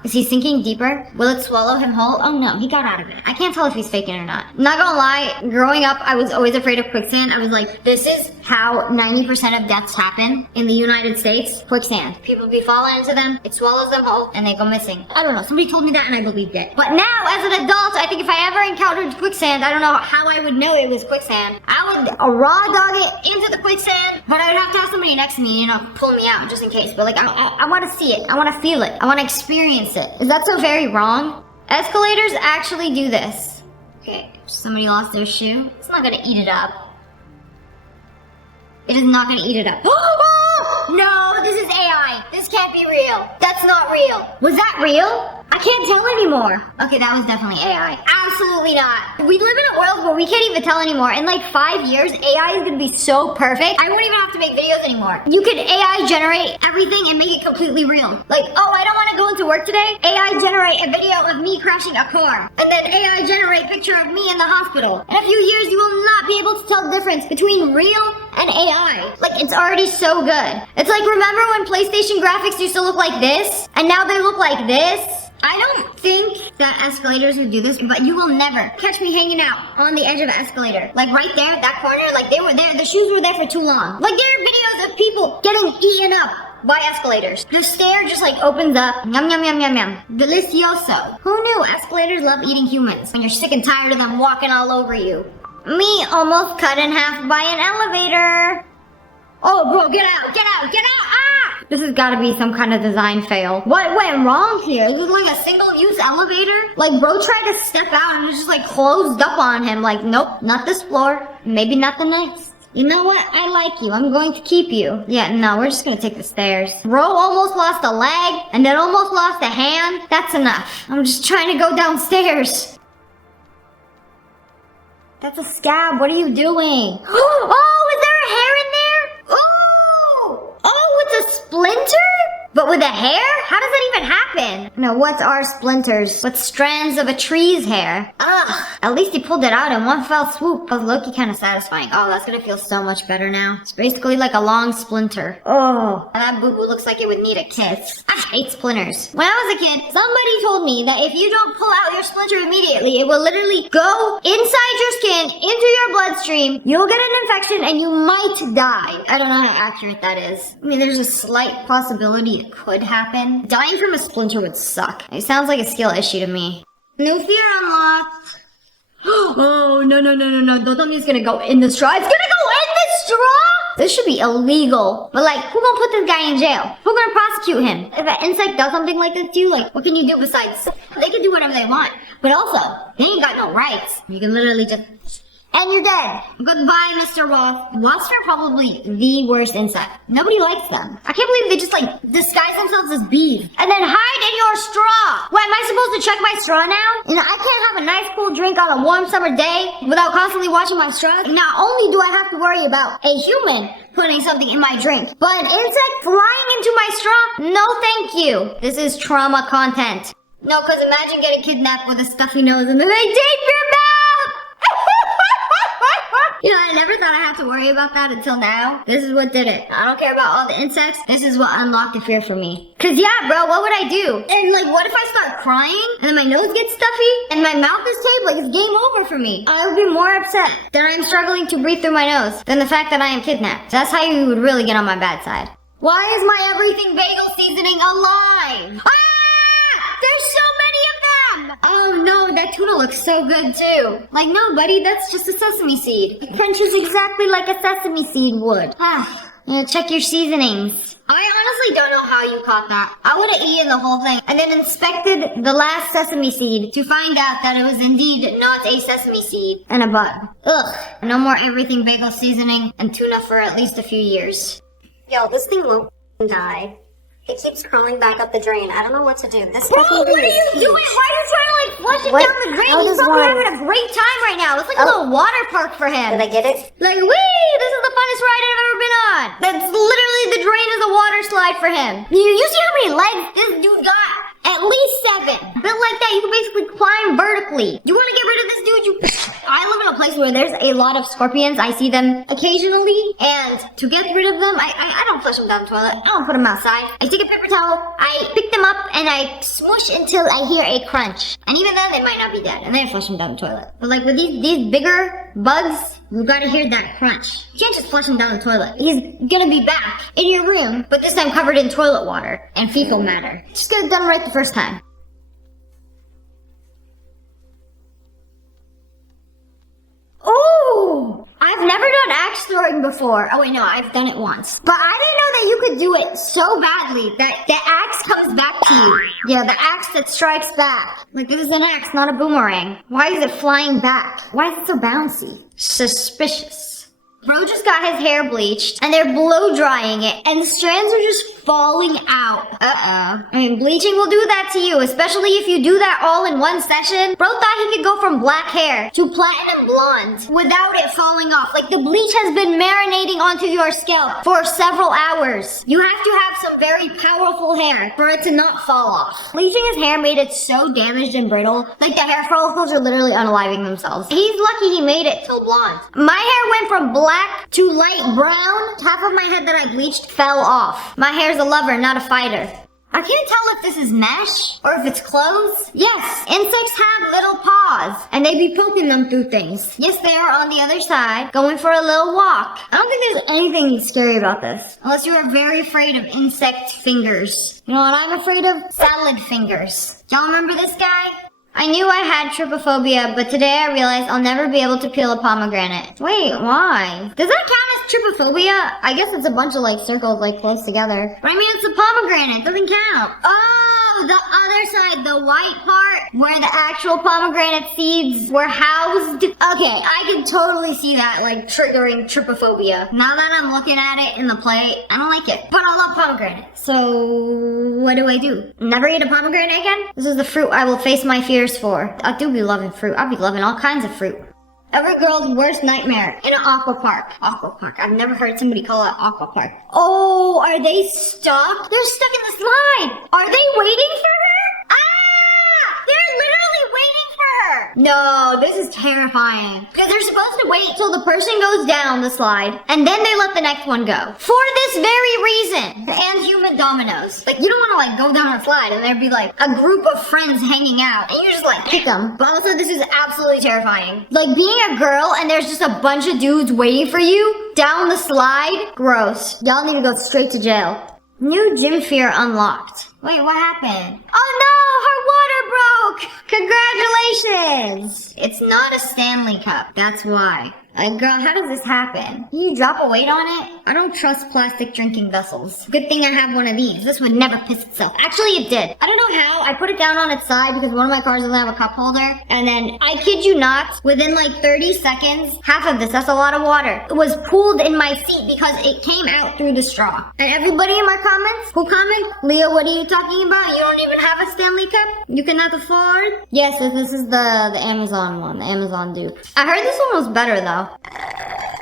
Is he sinking deeper? Will it swallow him whole? Oh, no, he got out of it. I can't tell if he's faking or not. Not gonna lie, growing up, I was always afraid of quicksand. I was like, this is how 90% of deaths happen in the United States. Quicksand. People be falling into them, it swallows them whole, and they go missing. I don't know, somebody told me that and I believed it. But now, as an adult, I think if I ever encountered quicksand, I don't know how I would know it was quicksand. I would raw dog it into the quicksand, but I would have to have somebody next to me, you know, pull me out just in case. But like, I want to see it. I want to feel it. I want to experience it. Is that so very wrong? Escalators actually do this. Okay, somebody lost their shoe. It's not gonna eat it up. It is not gonna eat it up. Oh, no, this is AI. This can't be real. That's not real. Was that real? I can't tell anymore. Okay, that was definitely AI. Absolutely not. We live in a world where we can't even tell anymore. In like 5 years, AI is gonna be so perfect, I won't even have to make videos anymore. You could AI generate everything and make it completely real. Like, oh, I don't wanna go into work today. AI generate a video of me crashing a car. And then AI generate a picture of me in the hospital. In a few years, you will not be able to tell the difference between real and AI. Like, it's already so good. It's like, remember when PlayStation graphics used to look like this? And now they look like this? I don't think that escalators would do this, but you will never catch me hanging out on the edge of an escalator. Like right there, that corner, like they were there, the shoes were there for too long. Like there are videos of people getting eaten up by escalators. The stair just like opens up. Yum, yum, yum, yum, yum. Delicioso. Who knew escalators love eating humans when you're sick and tired of them walking all over you? Me almost cut in half by an elevator. Oh, bro, get out, get out, get out, ah! This has got to be some kind of design fail. What went wrong here? Is it like a single-use elevator? Like, bro tried to step out and it was just like closed up on him. Like, nope, not this floor. Maybe not the next. You know what? I like you. I'm going to keep you. Yeah, no, we're just gonna take the stairs. Bro almost lost a leg and then almost lost a hand. That's enough. I'm just trying to go downstairs. That's a scab. What are you doing? Oh, is there a hair in there? Oh, it's a splinter? But with a hair? How does that even happen? No, what's our splinters? But strands of a tree's hair. Ugh. At least he pulled it out in one fell swoop. But low-key kind of satisfying. Oh, that's gonna feel so much better now. It's basically like a long splinter. Oh, and that boo-boo looks like it would need a kiss. I hate splinters. When I was a kid, somebody told me that if you don't pull out your splinter immediately, it will literally go inside your skin, into your bloodstream. You'll get an infection and you might die. I don't know how accurate that is. I mean, there's a slight possibility it could happen. Dying from a splinter would suck. It sounds like a skill issue to me. New fear unlocked. Oh, no. Don't tell me it's gonna go in the straw. It's gonna go in the straw? This should be illegal. But like, who gonna put this guy in jail? Who gonna prosecute him? If an insect does something like this to you, like, what can you do besides? They can do whatever they want. But also, they ain't got no rights. You can literally just... And you're dead. Goodbye, Mr. Wolf. Wasps are probably the worst insect. Nobody likes them. I can't believe they just like disguise themselves as bees. And then hide in your straw. What, am I supposed to check my straw now? You know, I can't have a nice cool drink on a warm summer day without constantly watching my straw. Not only do I have to worry about a human putting something in my drink, but an insect flying into my straw? No thank you. This is trauma content. No, because imagine getting kidnapped with a stuffy nose and then they tape your mouth. You know, I never thought I had to to worry about that until now. This is what did it. I don't care about all the insects. This is what unlocked the fear for me. Cause yeah, bro, what would I do? And like, what if I start crying and then my nose gets stuffy and my mouth is taped? Like, it's game over for me. I would be more upset that I'm struggling to breathe through my nose than the fact that I am kidnapped. That's how you would really get on my bad side. Why is my everything bagel seasoning alive? Ah! There's so many of them! Oh no, that tuna looks so good too. Like, no, buddy, that's just a sesame seed. It crunches exactly like a sesame seed would. Check your seasonings. I honestly don't know how you caught that. I would have eaten the whole thing and then inspected the last sesame seed to find out that it was indeed not a sesame seed and a bug. Ugh. No more everything bagel seasoning and tuna for at least a few years. Yo, this thing won't die. It keeps crawling back up the drain. I don't know what to do. This Bro, what are you doing? Why are you trying to like flush it down the drain? He's probably having a great time right now. It's like a little water park for him. Did I get it? Like, wee! This is the funnest ride I've ever been on. That's literally the drain is a water slide for him. You see how many legs this dude got? At least 7. Built like that, you can basically climb vertically. You want to get rid of this dude? I live in a place where there's a lot of scorpions. I see them occasionally, and to get rid of them, I don't flush them down the toilet. I don't put them outside. I take a paper towel, I pick them up, and I smush until I hear a crunch. And even then, they might not be dead, and then I flush them down the toilet. But like with these bigger bugs, you gotta hear that crunch. You can't just flush him down the toilet. He's gonna be back in your room, but this time covered in toilet water and fecal matter. Just get it done right the first time. Oh! I've never done axe throwing before. Oh wait, no, I've done it once. But I didn't know that you could do it so badly that the axe comes back to you. Yeah, the axe that strikes back. Like, this is an axe, not a boomerang. Why is it flying back? Why is it so bouncy? Suspicious. Bro just got his hair bleached, and they're blow drying it, and the strands are just falling out. I mean, bleaching will do that to you, especially if you do that all in one session. Bro thought he could go from black hair to platinum blonde without it falling off. Like, the bleach has been marinating onto your scalp for several hours. You have to have some very powerful hair for it to not fall off. Bleaching his hair made it so damaged and brittle, like the hair follicles are literally unaliving themselves. He's lucky he made it till blonde. My hair went from black to light brown. Half of my head that I bleached fell off. My hair's a lover, not a fighter. I can't tell if this is mesh or if it's clothes. Yes, insects have little paws and they be poking them through things. Yes, they are on the other side, going for a little walk. I don't think there's anything scary about this, unless you are very afraid of insect fingers. You know what I'm afraid of? Salad fingers. Y'all remember this guy? I knew I had trypophobia, but today I realized I'll never be able to peel a pomegranate. Wait, why? Does that count as trypophobia? I guess it's a bunch of like circles like close together. But I mean, it's a pomegranate. It doesn't count. Oh, the other side, the white part where the actual pomegranate seeds were housed. Okay, I can totally see that like triggering trypophobia. Now that I'm looking at it in the plate, I don't like it. But I love pomegranate. So what do I do? Never eat a pomegranate again? This is the fruit I will face my fears for. I do be loving fruit. I'll be loving all kinds of fruit. Every girl's worst nightmare in an aqua park. Aqua park. I've never heard somebody call it aqua park. Oh, are they stuck? They're stuck in the slide. Are they waiting for her? Ah! They're literally waiting for her. No, this is terrifying. Because they're supposed to wait till the person goes down the slide, and then they let the next one go. For this very reason. And human dominoes. Like, you don't want to, like, go down a slide, and there'd be, like, a group of friends hanging out, and you just, like, kick them. But also, this is absolutely terrifying. Like, being a girl, and there's just a bunch of dudes waiting for you down the slide. Gross. Y'all need to go straight to jail. New gym fear unlocked. Wait, what happened? Oh no, her water broke! Congratulations! It's not a Stanley Cup, that's why. Like, girl, how does this happen? Can you drop a weight on it? I don't trust plastic drinking vessels. Good thing I have one of these. This would never piss itself. Actually, it did. I don't know how. I put it down on its side because one of my cars doesn't have a cup holder. And then, I kid you not, within like 30 seconds, half of this, that's a lot of water, it was pooled in my seat because it came out through the straw. And everybody in my comments, who comment, Leo, what are you talking about? You don't even have a Stanley Cup? You cannot afford? Yes, this is the Amazon one, the Amazon dupe. I heard this one was better though.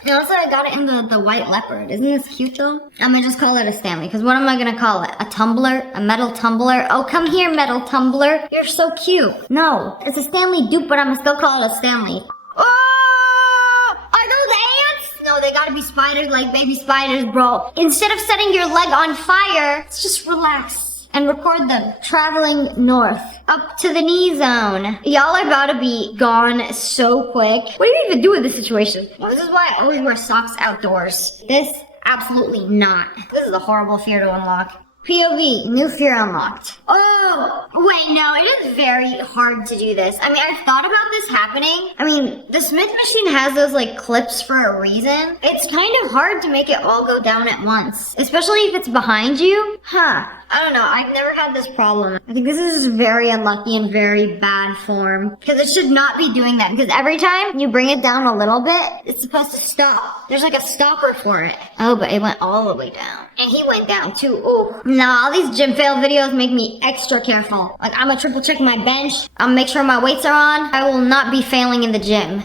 And also I got it in the white leopard. Isn't this cute though? I'm gonna just call it a Stanley, because what am I gonna call it? A tumbler? A metal tumbler? Oh, come here, metal tumbler. You're so cute. No, it's a Stanley dupe, but I'm gonna still call it a Stanley. Oh! Are those ants? No, they gotta be spiders like baby spiders, bro. Instead of setting your leg on fire, let's just relax and record them traveling north up to the knee zone. Y'all are about to be gone so quick. What do you even do in this situation? Well, this is why I always wear socks outdoors. This, absolutely not. This is a horrible fear to unlock. POV, new fear unlocked. Oh, wait, no, it is very hard to do this. I mean, I've thought about this happening. I mean, the Smith machine has those, like, clips for a reason. It's kind of hard to make it all go down at once, especially if it's behind you. I don't know, I've never had this problem. I think this is very unlucky and very bad form. Because it should not be doing that. Because every time you bring it down a little bit, it's supposed to stop. There's like a stopper for it. Oh, but it went all the way down. And he went down too. Ooh. Nah, all these gym fail videos make me extra careful. Like, I'm gonna triple check my bench. I'll make sure my weights are on. I will not be failing in the gym.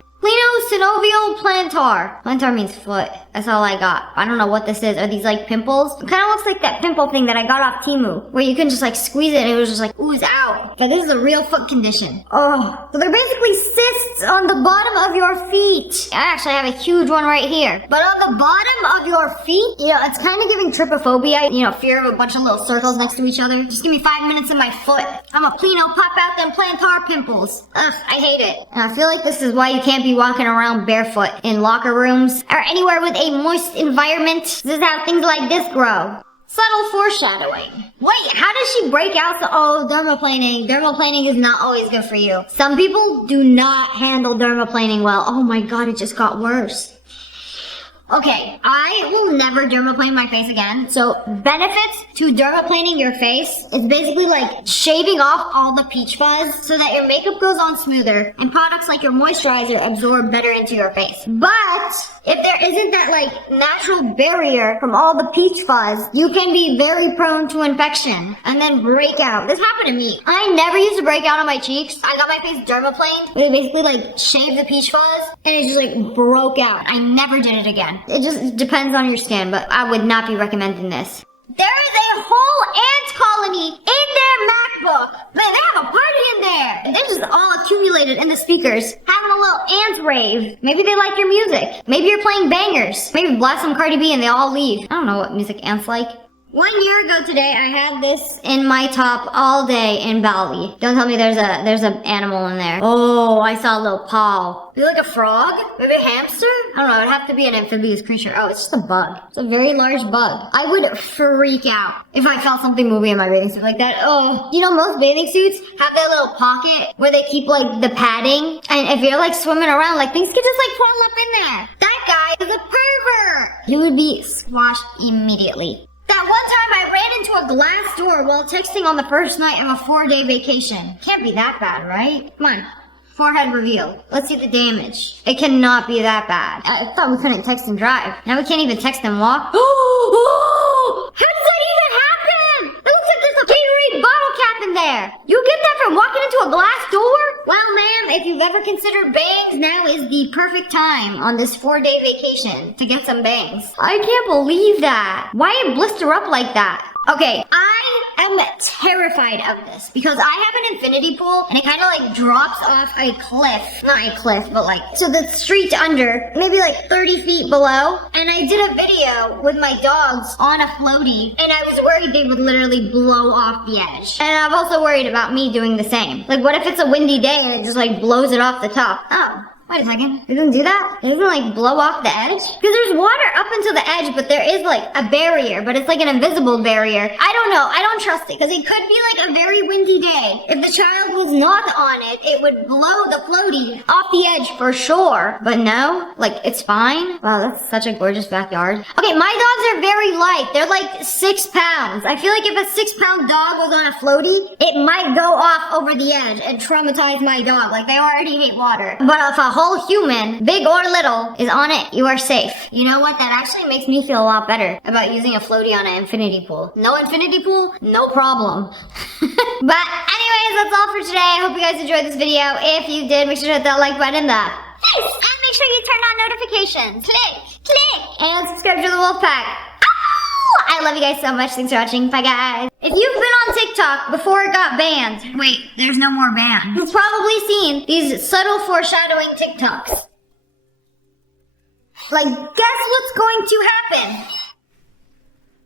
Synovial plantar. Plantar means foot. That's all I got. I don't know what this is. Are these like pimples? It kind of looks like that pimple thing that I got off Temu, where you can just like squeeze it and it was just like ooze out. But this is a real foot condition. Oh, so they're basically cysts on the bottom of your feet. I actually have a huge one right here. But on the bottom of your feet, you know, it's kind of giving trypophobia. You know, fear of a bunch of little circles next to each other. Just give me 5 minutes in my foot. I'm a pleno pop out them plantar pimples. Ugh, I hate it. And I feel like this is why you can't be walking around barefoot in locker rooms or anywhere with a moist environment. This is how things like this grow. Subtle foreshadowing. Wait, how does she break out? Oh, dermaplaning. Dermaplaning is not always good for you. Some people do not handle dermaplaning well. Oh my god, it just got worse. Okay, I will never dermaplane my face again. So, benefits to dermaplaning your face is basically like shaving off all the peach fuzz so that your makeup goes on smoother and products like your moisturizer absorb better into your face. But if there isn't that like natural barrier from all the peach fuzz, you can be very prone to infection and then break out. This happened to me. I never used to break out on my cheeks. I got my face dermaplaned. They basically like shaved the peach fuzz and it just like broke out. I never did it again. It just depends on your skin, but I would not be recommending this. There is a whole ant colony in their MacBook. Man, they have a party in there. And they're just all accumulated in the speakers, having a little ant rave. Maybe they like your music. Maybe you're playing bangers. Maybe blast some Cardi B and they all leave. I don't know what music ants like. 1 year ago today, I had this in my top all day in Bali. Don't tell me there's an animal in there. Oh, I saw a little paw. Is it like a frog? Maybe a hamster? I don't know, it'd have to be an amphibious creature. Oh, it's just a bug. It's a very large bug. I would freak out if I felt something moving in my bathing suit like that. Oh, you know, most bathing suits have that little pocket where they keep like the padding. And if you're like swimming around, like things could just like crawl up in there. That guy is a pervert. He would be squashed immediately. That one time I ran into a glass door while texting on the first night of a 4-day vacation. Can't be that bad, right? Come on. Forehead reveal. Let's see the damage. It cannot be that bad. I thought we couldn't text and drive. Now we can't even text and walk. Oh! How does that even happen? It looks like there's a Gatorade bottle cap in there. You get that from walking into a glass door? Well, ma'am, if you've ever considered bangs, now is the perfect time on this 4-day vacation to get some bangs. I can't believe that. Why it blister up like that? Okay, I am terrified of this because I have an infinity pool and it kind of like drops off a cliff. Not a cliff, but like to the street under, maybe like 30 feet below. And I did a video with my dogs on a floaty and I was worried they would literally blow off the edge. And I'm also worried about me doing the same. Like what if it's a windy day and it just like blows it off the top? Oh. Wait a second. It doesn't do that? It doesn't like blow off the edge? Because there's water up until the edge, but there is like a barrier, but it's like an invisible barrier. I don't know. I don't trust it because it could be like a very windy day. If the child was not on it, it would blow the floaty off the edge for sure. But no, like it's fine. Wow, that's such a gorgeous backyard. Okay, my dogs are very light. They're like 6 pounds. I feel like if a 6-pound dog was on a floaty, it might go off over the edge and traumatize my dog. Like they already hate water. But if a whole human, big or little, is on it, you are safe. You know what? That actually makes me feel a lot better about using a floaty on an infinity pool. No infinity pool, no problem. But anyways, that's all for today. I hope you guys enjoyed this video. If you did, make sure to hit that like button, and make sure you turn on notifications. Click, and subscribe to the Wolf Pack. I love you guys so much. Thanks for watching. Bye, guys. If you've been on TikTok before it got banned, wait, there's no more ban. You've probably seen these subtle foreshadowing TikToks. Like, guess what's going to happen?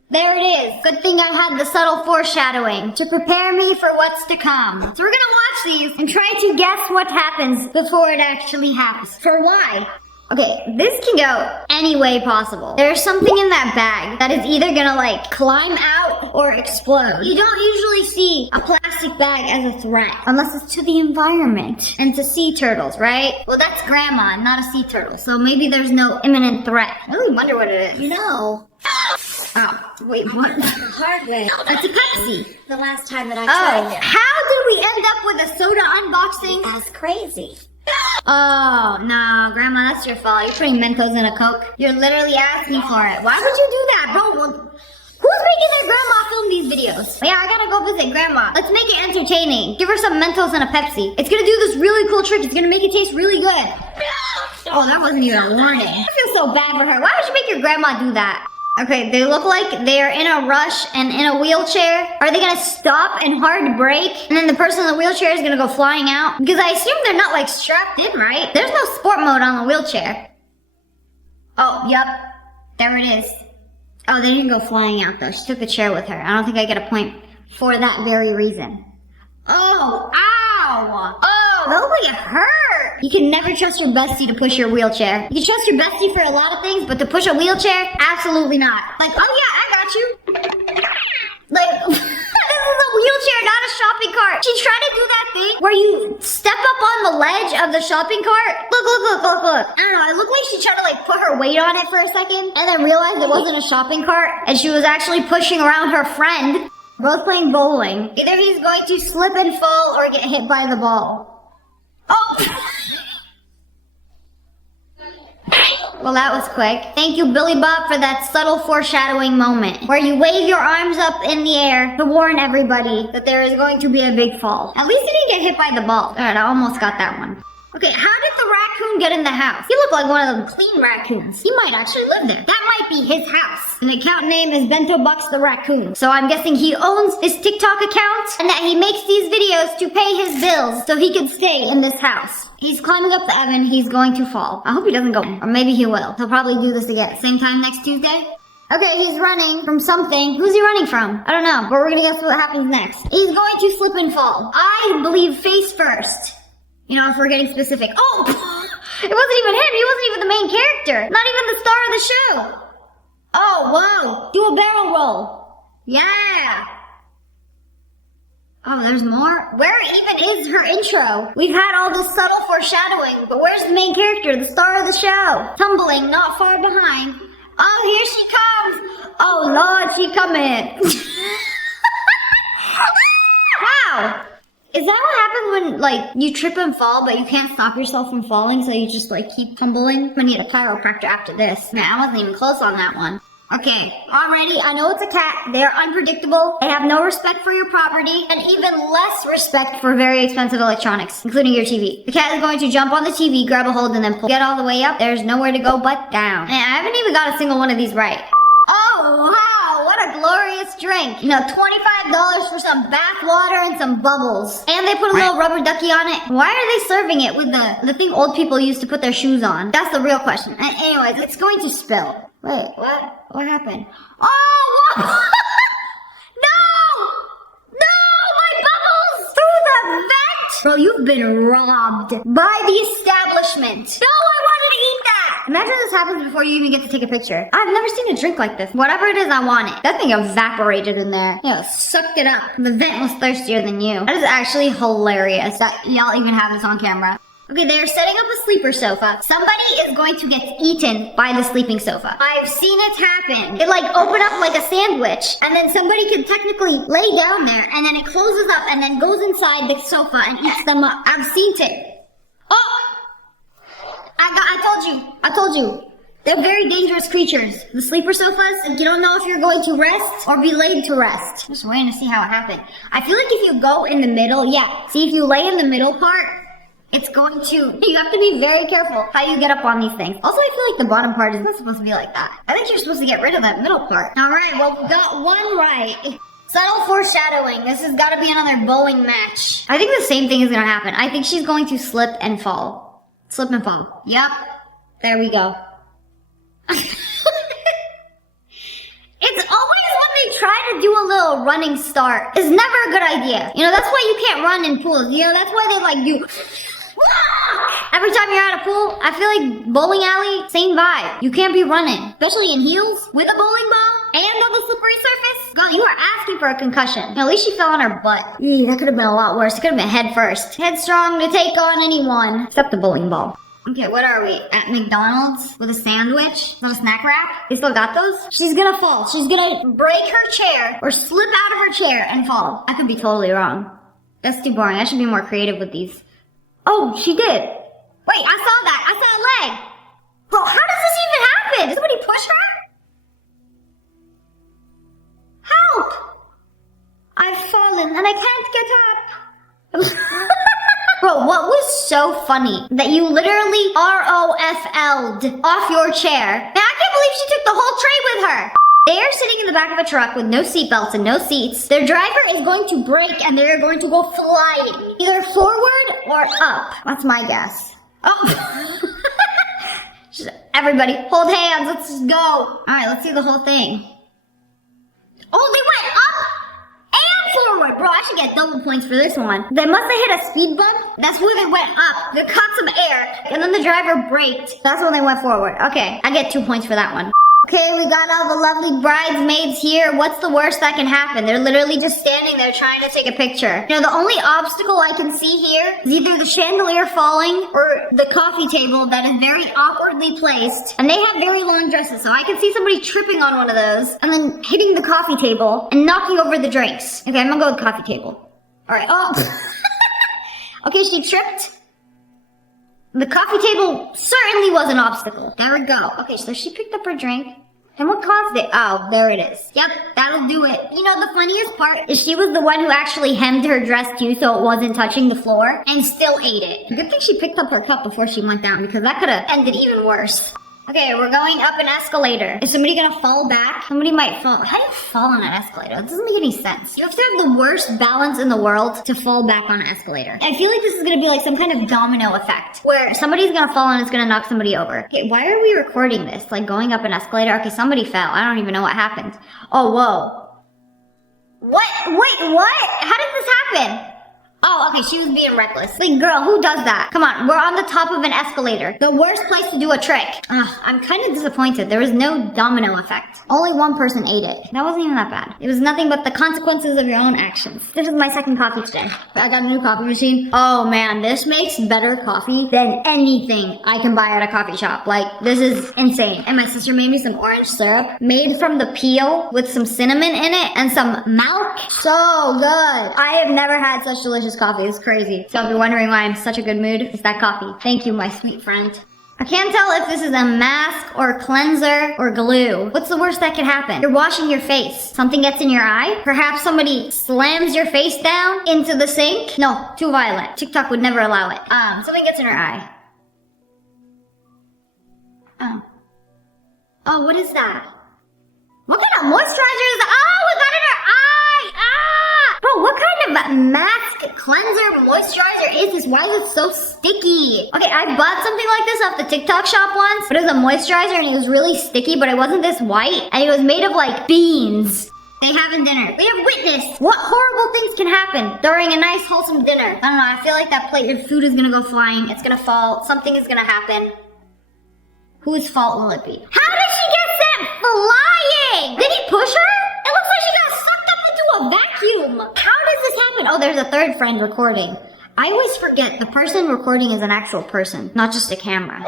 There it is. Good thing I had the subtle foreshadowing to prepare me for what's to come. So we're gonna watch these and try to guess what happens before it actually happens. For why? Okay, this can go any way possible. There's something in that bag that is either gonna like climb out or explode. You don't usually see a plastic bag as a threat unless it's to the environment and to sea turtles, right? Well, that's grandma, not a sea turtle. So maybe there's no imminent threat. I really wonder what it is. You know, Oh, wait, what? the hard way. That's a Pepsi. The last time that I Oh, tried it. how did we end up with a soda unboxing? That's crazy. Oh, no, Grandma, that's your fault. You're putting Mentos in a Coke. You're literally asking for it. Why would you do that, bro? Well, who's making their grandma film these videos? Yeah, I gotta go visit Grandma. Let's make it entertaining. Give her some Mentos and a Pepsi. It's gonna do this really cool trick. It's gonna make it taste really good. Oh, that wasn't even a warning. I feel so bad for her. Why would you make your grandma do that? Okay, they look like they are in a rush and in a wheelchair. Are they gonna stop and hard brake? And then the person in the wheelchair is gonna go flying out? Because I assume they're not like strapped in, right? There's no sport mode on the wheelchair. Oh, yep. There it is. Oh, they didn't go flying out though. She took the chair with her. I don't think I get a point for that very reason. Oh, ow! Oh, that looked like it hurt! You can never trust your bestie to push your wheelchair. You can trust your bestie for a lot of things, but to push a wheelchair, absolutely not. Like, oh yeah, I got you. Like, this is a wheelchair, not a shopping cart. She's trying to do that thing where you step up on the ledge of the shopping cart. Look. I don't know, it looked like she tried to like put her weight on it for a second, and then realized it wasn't a shopping cart, and she was actually pushing around her friend. Both playing bowling. Either he's going to slip and fall or get hit by the ball. Oh! Well, that was quick. Thank you, Billy Bob, for that subtle foreshadowing moment where you wave your arms up in the air to warn everybody that there is going to be a big fall. At least he didn't get hit by the ball. Alright, I almost got that one. Okay, how did the raccoon get in the house? He looked like one of them clean raccoons. He might actually live there. That might be his house. And the account name is Bento Bucks the Raccoon. So I'm guessing he owns his TikTok account and that he makes these videos to pay his bills so he can stay in this house. He's climbing up the oven. He's going to fall. I hope he doesn't go. Or maybe he will. He'll probably do this again. Same time next Tuesday. Okay, he's running from something. Who's he running from? I don't know. But we're gonna guess what happens next. He's going to slip and fall. I believe face first. You know, if we're getting specific. Oh! It wasn't even him. He wasn't even the main character. Not even the star of the show. Oh, wow. Do a barrel roll. Yeah. Oh, there's more? Where even is her intro? We've had all this subtle foreshadowing, but where's the main character, the star of the show? Tumbling not far behind. Oh, here she comes. Oh, Lord, she coming. Wow. Is that what happens when, like, you trip and fall, but you can't stop yourself from falling, so you just, like, keep tumbling? I'm gonna need a chiropractor after this. Man, I wasn't even close on that one. Okay, alrighty, I know it's a cat. They're unpredictable. They have no respect for your property, and even less respect for very expensive electronics, including your TV. The cat is going to jump on the TV, grab a hold, and then pull. Get all the way up. There's nowhere to go but down. And I haven't even got a single one of these right. Oh, wow, what a glorious drink. You know, $25 for some bath water and some bubbles. And they put a little rubber ducky on it. Why are they serving it with the thing old people used to put their shoes on? That's the real question. And anyways, it's going to spill. Wait, what? What happened? Oh, what? No, my bubbles! Through the vent! Bro, you've been robbed by the establishment. No, I wanted to eat that! Imagine this happens before you even get to take a picture. I've never seen a drink like this. Whatever it is, I want it. That thing evaporated in there. Yeah, sucked it up. The vent was thirstier than you. That is actually hilarious that y'all even have this on camera. Okay, they're setting up a sleeper sofa. Somebody is going to get eaten by the sleeping sofa. I've seen it happen. It like open up like a sandwich, and then somebody can technically lay down there, and then it closes up and then goes inside the sofa and eats them up. I've seen it. Oh! I told you. They're very dangerous creatures. The sleeper sofas, you don't know if you're going to rest or be laid to rest. Just waiting to see how it happened. I feel like if you go in the middle, yeah. See, if you lay in the middle part, it's going to, you have to be very careful how you get up on these things. Also, I feel like the bottom part is not supposed to be like that. I think you're supposed to get rid of that middle part. Alright, well, we got one right. Subtle foreshadowing. This has got to be another bowling match. I think the same thing is going to happen. I think she's going to slip and fall. Slip and fall. Yep. There we go. It's always when they try to do a little running start. It's never a good idea. You know, that's why you can't run in pools. You know, that's why they like do... Every time you're at a pool, I feel like bowling alley, same vibe. You can't be running, especially in heels, with a bowling ball, and on the slippery surface. Girl, you are asking for a concussion. At least she fell on her butt. That could have been a lot worse. It could have been head first. Headstrong to take on anyone, except the bowling ball. Okay, what are we? At McDonald's with a sandwich? Is that a snack wrap? They still got those? She's gonna fall. She's gonna break her chair or slip out of her chair and fall. I could be totally wrong. That's too boring. I should be more creative with these. Oh, she did. Wait, I saw that. I saw a leg. Bro, how does this even happen? Did somebody push her? Help! I've fallen and I can't get up. Bro, what was so funny that you literally ROFL'd off your chair? Man, I can't believe she took the whole tray with her. They are sitting in the back of a truck with no seatbelts and no seats. Their driver is going to brake and they're going to go flying. Either forward or up. That's my guess. Oh. Everybody, hold hands. Let's just go. All right, let's see the whole thing. Oh, they went up and forward. Bro, I should get double points for this one. They must have hit a speed bump. That's where they went up. They caught some air. And then the driver braked. That's when they went forward. Okay, I get 2 points for that one. Okay, we got all the lovely bridesmaids here. What's the worst that can happen? They're literally just standing there trying to take a picture. You know, the only obstacle I can see here is either the chandelier falling or the coffee table that is very awkwardly placed. And they have very long dresses, so I can see somebody tripping on one of those and then hitting the coffee table and knocking over the drinks. Okay, I'm gonna go with coffee table. All right, oh. Okay, she tripped. The coffee table certainly was an obstacle. There we go. Okay, so she picked up her drink. And what caused it? Oh, there it is. Yep, that'll do it. You know, the funniest part is she was the one who actually hemmed her dress too so it wasn't touching the floor and still ate it. Good thing she picked up her cup before she went down because that could have ended even worse. Okay, we're going up an escalator. Is somebody gonna fall back? Somebody might fall. How do you fall on an escalator? That doesn't make any sense. You have to have the worst balance in the world to fall back on an escalator. I feel like this is gonna be like some kind of domino effect where somebody's gonna fall and it's gonna knock somebody over. Okay, why are we recording this? Like going up an escalator? Okay, somebody fell. I don't even know what happened. Oh, whoa. What? Wait, what? How did this happen? Oh, okay, she was being reckless. Like, girl, who does that? Come on, we're on the top of an escalator. The worst place to do a trick. Ugh, I'm kind of disappointed. There was no domino effect. Only one person ate it. That wasn't even that bad. It was nothing but the consequences of your own actions. This is my second coffee today. I got a new coffee machine. Oh man, this makes better coffee than anything I can buy at a coffee shop. Like, this is insane. And my sister made me some orange syrup made from the peel with some cinnamon in it and some milk. So good. I have never had such delicious coffee. It's crazy. So if you're wondering why I'm in such a good mood, it's that coffee. Thank you, my sweet friend. I can't tell if this is a mask or cleanser or glue. What's the worst that could happen? You're washing your face. Something gets in your eye? Perhaps somebody slams your face down into the sink? No, too violent. TikTok would never allow it. Something gets in her eye. Oh, what is that? What kind of moisturizer is that? Oh, it got in her eye! Ah! Bro, what kind of mask, cleanser, moisturizer is this? Why is it so sticky? Okay, I bought something like this off the TikTok shop once, but it was a moisturizer and it was really sticky, but it wasn't this white, and it was made of like beans. They having dinner. They have witnessed what horrible things can happen during a nice, wholesome dinner. I don't know, I feel like that plate of food is gonna go flying. It's gonna fall. Something is gonna happen. Whose fault will it be? How did she get sent flying? Did he push her? It looks like she got sucked up into a vacuum. How does this happen? Oh, there's a third friend recording. I always forget the person recording is an actual person, not just a camera.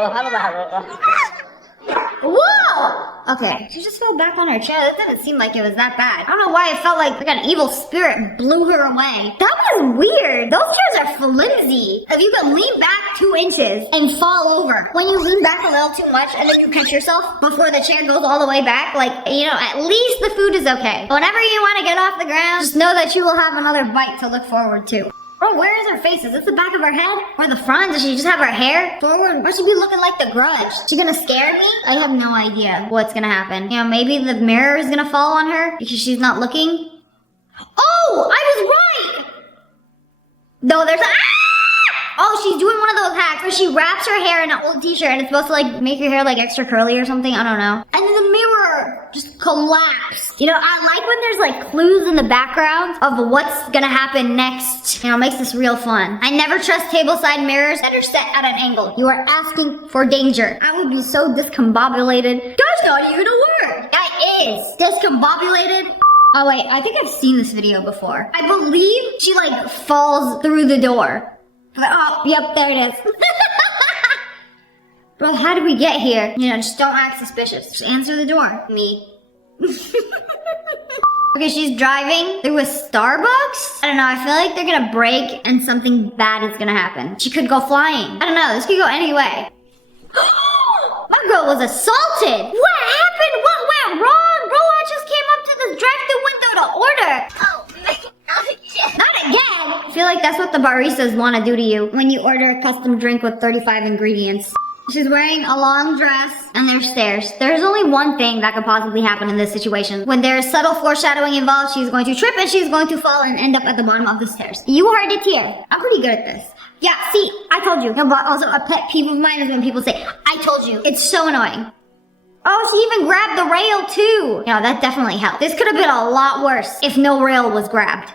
Whoa! Okay, she just fell back on her chair. That didn't seem like it was that bad. I don't know why it felt like an evil spirit blew her away. That was weird. Those chairs are flimsy. If you can lean back 2 inches and fall over, when you lean back a little too much and then you catch yourself before the chair goes all the way back, like, you know, at least the food is okay. Whenever you want to get off the ground, just know that you will have another bite to look forward to. Bro, where is her face? Is this the back of her head? Or the front? Does she just have her hair forward? Or should be looking like the Grudge? She gonna scare me? I have no idea what's gonna happen. You know, maybe the mirror is gonna fall on her because she's not looking. Oh, I was right! No, there's Oh, she's doing one of those hacks where she wraps her hair in an old t-shirt and it's supposed to like make your hair like extra curly or something. I don't know. And then the mirror just collapsed. You know, I like when there's like clues in the background of what's gonna happen next. You know, it makes this real fun. I never trust tableside mirrors that are set at an angle. You are asking for danger. I would be so discombobulated. That's not even a word. That is discombobulated. Oh wait, I think I've seen this video before. I believe she like falls through the door. Oh, yep, there it is. Bro, how did we get here? You know, just don't act suspicious. Just answer the door. Me. Okay, she's driving through a Starbucks. I don't know, I feel like they're gonna break and something bad is gonna happen. She could go flying. I don't know, this could go any way. My girl was assaulted. What happened? What went wrong? Bro, I just came up to this drive-thru window to order. Oh, not again. I feel like that's what the baristas want to do to you when you order a custom drink with 35 ingredients. She's wearing a long dress and there's stairs. There's only one thing that could possibly happen in this situation. When there's subtle foreshadowing involved, she's going to trip and she's going to fall and end up at the bottom of the stairs. You heard it here. I'm pretty good at this. Yeah, see, I told you. No, but also a pet peeve of mine is when people say, I told you. It's so annoying. Oh, she even grabbed the rail too. Yeah, that definitely helped. This could have been a lot worse if no rail was grabbed.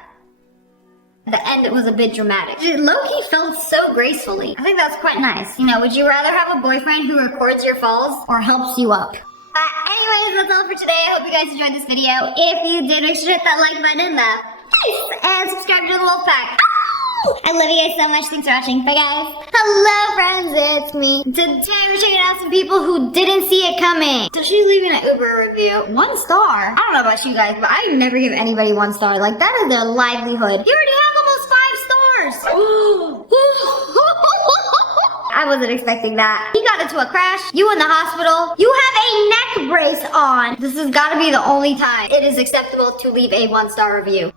At the end, it was a bit dramatic. Loki fell so gracefully. I think that's quite nice. You know, would you rather have a boyfriend who records your falls or helps you up? Anyways, that's all for today. I hope you guys enjoyed this video. If you did, make sure to hit that like button and subscribe to the Wolf Pack. I love you guys so much. Thanks for watching. Bye, guys. Hello, friends. It's me. Today we're checking out some people who didn't see it coming. So she's leaving an Uber review. 1 star. I don't know about you guys, but I never give anybody 1 star. Like, that is their livelihood. You already have almost 5 stars. I wasn't expecting that. He got into a crash. You in the hospital. You have a neck brace on. This has got to be the only time it is acceptable to leave a 1-star review.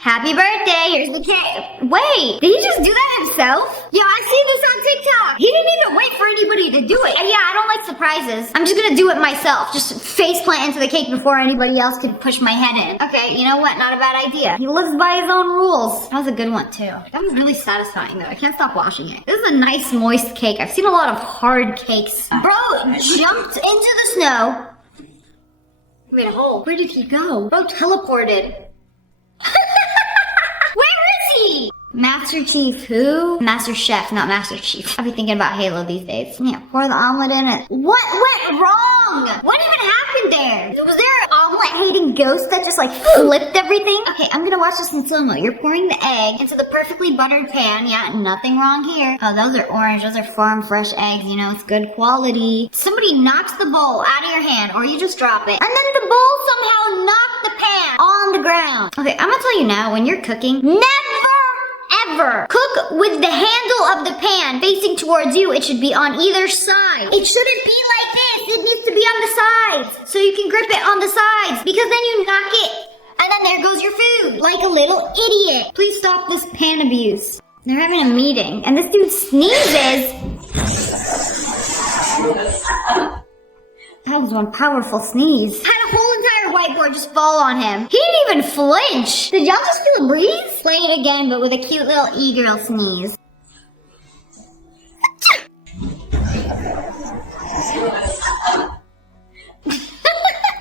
Happy birthday, here's the cake. Wait, did he just do that himself? Yeah, I see this on TikTok. He didn't even wait for anybody to do it. And yeah, I don't like surprises. I'm just gonna do it myself. Just face plant into the cake before anybody else could push my head in. Okay, you know what? Not a bad idea. He lives by his own rules. That was a good one too. That was really satisfying though. I can't stop watching it. This is a nice moist cake. I've seen a lot of hard cakes. Bro jumped into the snow. He made a hole. Where did he go? Bro teleported. Master Chief who? Master Chef, not Master Chief. I'll be thinking about Halo these days. Yeah, pour the omelet in it. What went wrong? What even happened there? Was there an omelet-hating ghost that just like flipped everything? Okay, I'm gonna watch this in slow-mo. You're pouring the egg into the perfectly buttered pan. Yeah, nothing wrong here. Oh, those are orange. Those are farm fresh eggs. You know, it's good quality. Somebody knocks the bowl out of your hand or you just drop it. And then the bowl somehow knocked the pan on the ground. Okay, I'm gonna tell you now, when you're cooking, ever cook with the handle of the pan facing towards you. It should be on either side. It shouldn't be like this. It needs to be on the sides so you can grip it on the sides, because then you knock it and then there goes your food like a little idiot. Please stop this pan abuse. They're having a meeting and this dude sneezes. That was one powerful sneeze. Had a whole entire whiteboard just fall on him. He didn't even flinch. Did y'all just feel a breeze? Play it again, but with a cute little e-girl sneeze.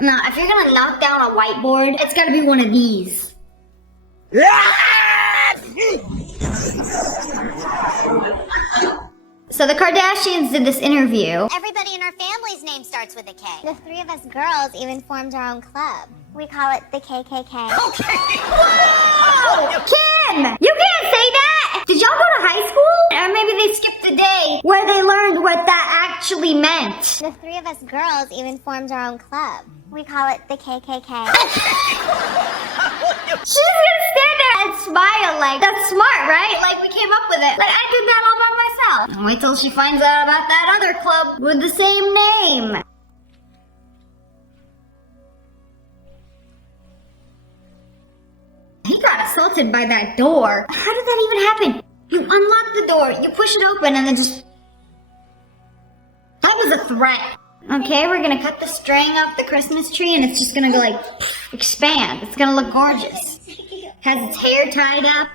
Now, if you're gonna knock down a whiteboard, it's gotta be one of these. So the Kardashians did this interview. Everybody in our family's name starts with a K. The 3 of us girls even formed our own club. We call it the KKK. Okay. Whoa! Kim! You can't say that! Did y'all go to high school? Or maybe they skipped a day where they learned what that actually meant. The 3 of us girls even formed our own club. We call it the KKK. She's gonna stand there and smile like, that's smart, right? Like, we came up with it. Like, I did that all by myself. And wait till she finds out about that other club with the same name. He got assaulted by that door. How did that even happen? You unlock the door, you push it open, and then just... That was a threat. Okay, we're gonna cut the string off the Christmas tree, and it's just gonna go like, expand. It's gonna look gorgeous. has its hair tied up.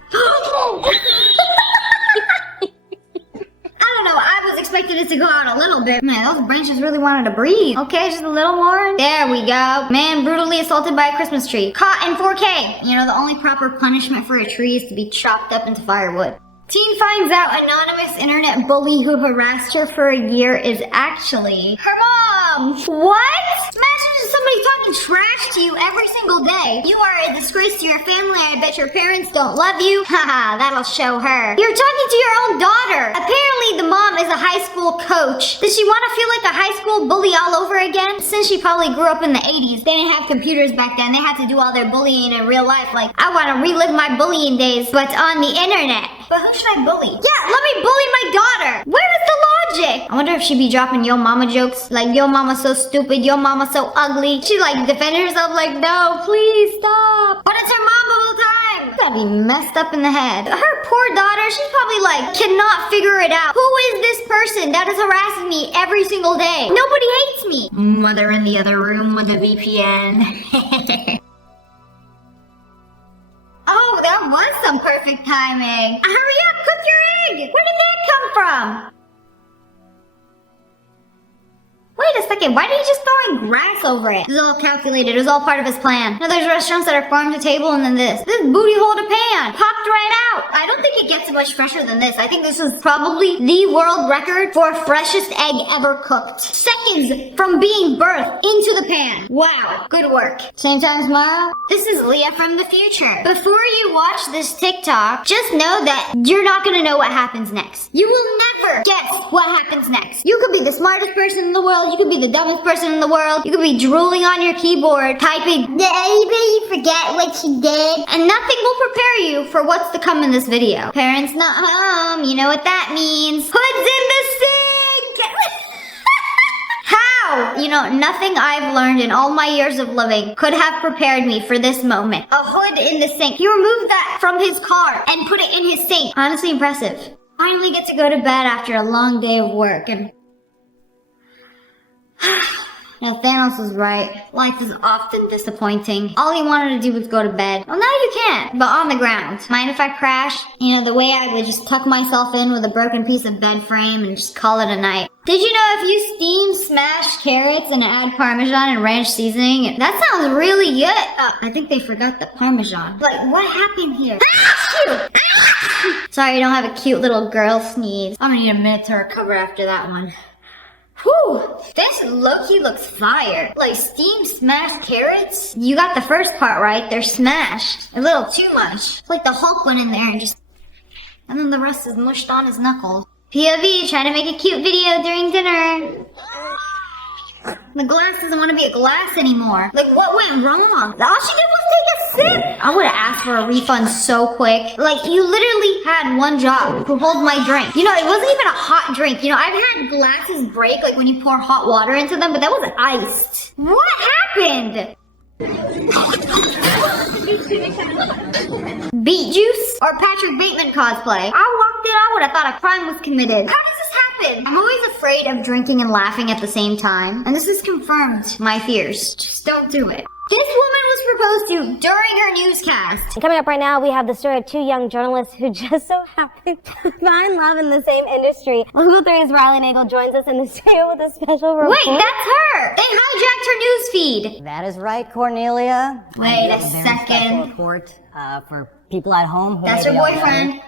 I don't know, I was expecting it to go out a little bit. Man, those branches really wanted to breathe. Okay, just a little more. There we go. Man brutally assaulted by a Christmas tree. Caught in 4K. You know, the only proper punishment for a tree is to be chopped up into firewood. Teen finds out anonymous internet bully who harassed her for a year is actually her mom. What? Imagine just somebody talking trash to you every single day. You are a disgrace to your family. I bet your parents don't love you. Haha, that'll show her. You're talking to your own daughter. Apparently the mom is a high school coach. Does she want to feel like a high school bully all over again? Since she probably grew up in the 80s, they didn't have computers back then. They had to do all their bullying in real life. Like, I want to relive my bullying days, but on the internet. But who should I bully? Yeah, let me bully my daughter. Where is the logic? I wonder if she'd be dropping yo mama jokes. Like, yo mama so stupid, yo mama so ugly. She like defended herself like, no, please stop. But it's her mom the whole time. You gotta be messed up in the head. Her poor daughter, she's probably like, cannot figure it out. Who is this person that is harassing me every single day? Nobody hates me. Mother in the other room with a VPN. Oh, that was some perfect timing. Hurry up, cook your egg. Where did that come from? Wait a second, why did he just throw in grass over it? It was all calculated, it was all part of his plan. Now there's restaurants that are farm to table and then this. This booty hole to pan, popped right out. I don't think it gets much fresher than this. I think this is probably the world record for freshest egg ever cooked. Seconds from being birthed into the pan. Wow, good work. Same time tomorrow? This is Leah from the future. Before you watch this TikTok, just know that you're not gonna know what happens next. You will never guess what happens next. You could be the smartest person in the world. You could be the dumbest person in the world. You could be drooling on your keyboard, typing, you forget what you did. And nothing will prepare you for what's to come in this video. Parents not home, you know what that means. Hood's in the sink! How? You know, nothing I've learned in all my years of living could have prepared me for this moment. A hood in the sink. He removed that from his car and put it in his sink. Honestly impressive. Finally get to go to bed after a long day of work and... Now Thanos was right. Life is often disappointing. All he wanted to do was go to bed. Well, now you can't, but on the ground. Mind if I crash? You know, the way I would just tuck myself in with a broken piece of bed frame and just call it a night. Did you know if you steam smashed carrots and add Parmesan and ranch seasoning, that sounds really good. Oh, I think they forgot the Parmesan. Like, what happened here? Sorry, you don't have a cute little girl sneeze. I'm gonna need a minute to recover after that one. Whew, this low-key looks fire. Like steamed smashed carrots? You got the first part right, they're smashed. A little too much. It's like the Hulk went in there and just... And then the rest is mushed on his knuckles. POV, trying to make a cute video during dinner. The glass doesn't want to be a glass anymore. Like, what went wrong? All she did was take a sip. I would have asked for a refund so quick. Like, you literally had one job to hold my drink. You know, it wasn't even a hot drink. You know, I've had glasses break, like when you pour hot water into them, but that was iced. What happened? Beet juice or Patrick Bateman cosplay? I walked in, I would have thought a crime was committed. How does this happen? I'm always afraid of drinking and laughing at the same time, and this has confirmed my fears. Just don't do it. This woman was proposed to during her newscast. Coming up right now, we have the story of two young journalists who just so happened to find love in the same industry. Google 3's Riley Nagel joins us in the studio with a special report. Wait, that's her! They hijacked her news feed. That is right, Cornelia. Wait a Very second. special report for people at home. That's her boyfriend.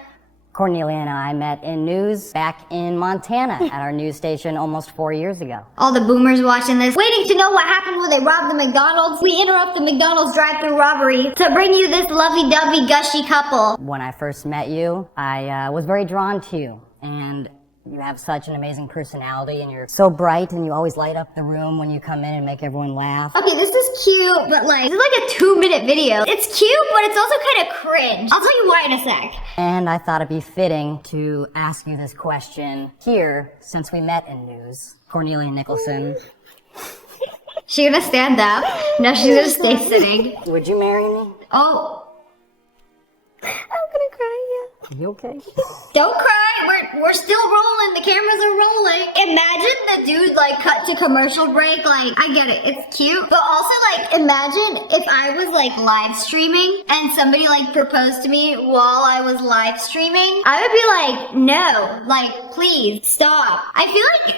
Cornelia and I met in news back in Montana at our news station almost 4 years ago. All the boomers watching this, waiting to know what happened when they robbed the McDonald's. We interrupt the McDonald's drive-thru robbery to bring you this lovey-dovey gushy couple. When I first met you, I was very drawn to you, and you have such an amazing personality, and you're so bright, and you always light up the room when you come in and make everyone laugh. Okay, this is cute, but like, this is like a 2-minute video. It's cute, but it's also kind of cringe. I'll tell you why in a sec. And I thought it'd be fitting to ask you this question here, since we met in news. Cornelia Nicholson. She gonna stand up? No, she's gonna stay sitting. Would you marry me? Oh. I'm gonna cry, yeah. You okay? Don't cry, we're still rolling, the cameras are rolling. Imagine the dude like cut to commercial break. Like, I get it, it's cute. But also, like, imagine if I was, like, live streaming and somebody, like, proposed to me while I was live streaming. I would be like, no, like, please, stop. I feel like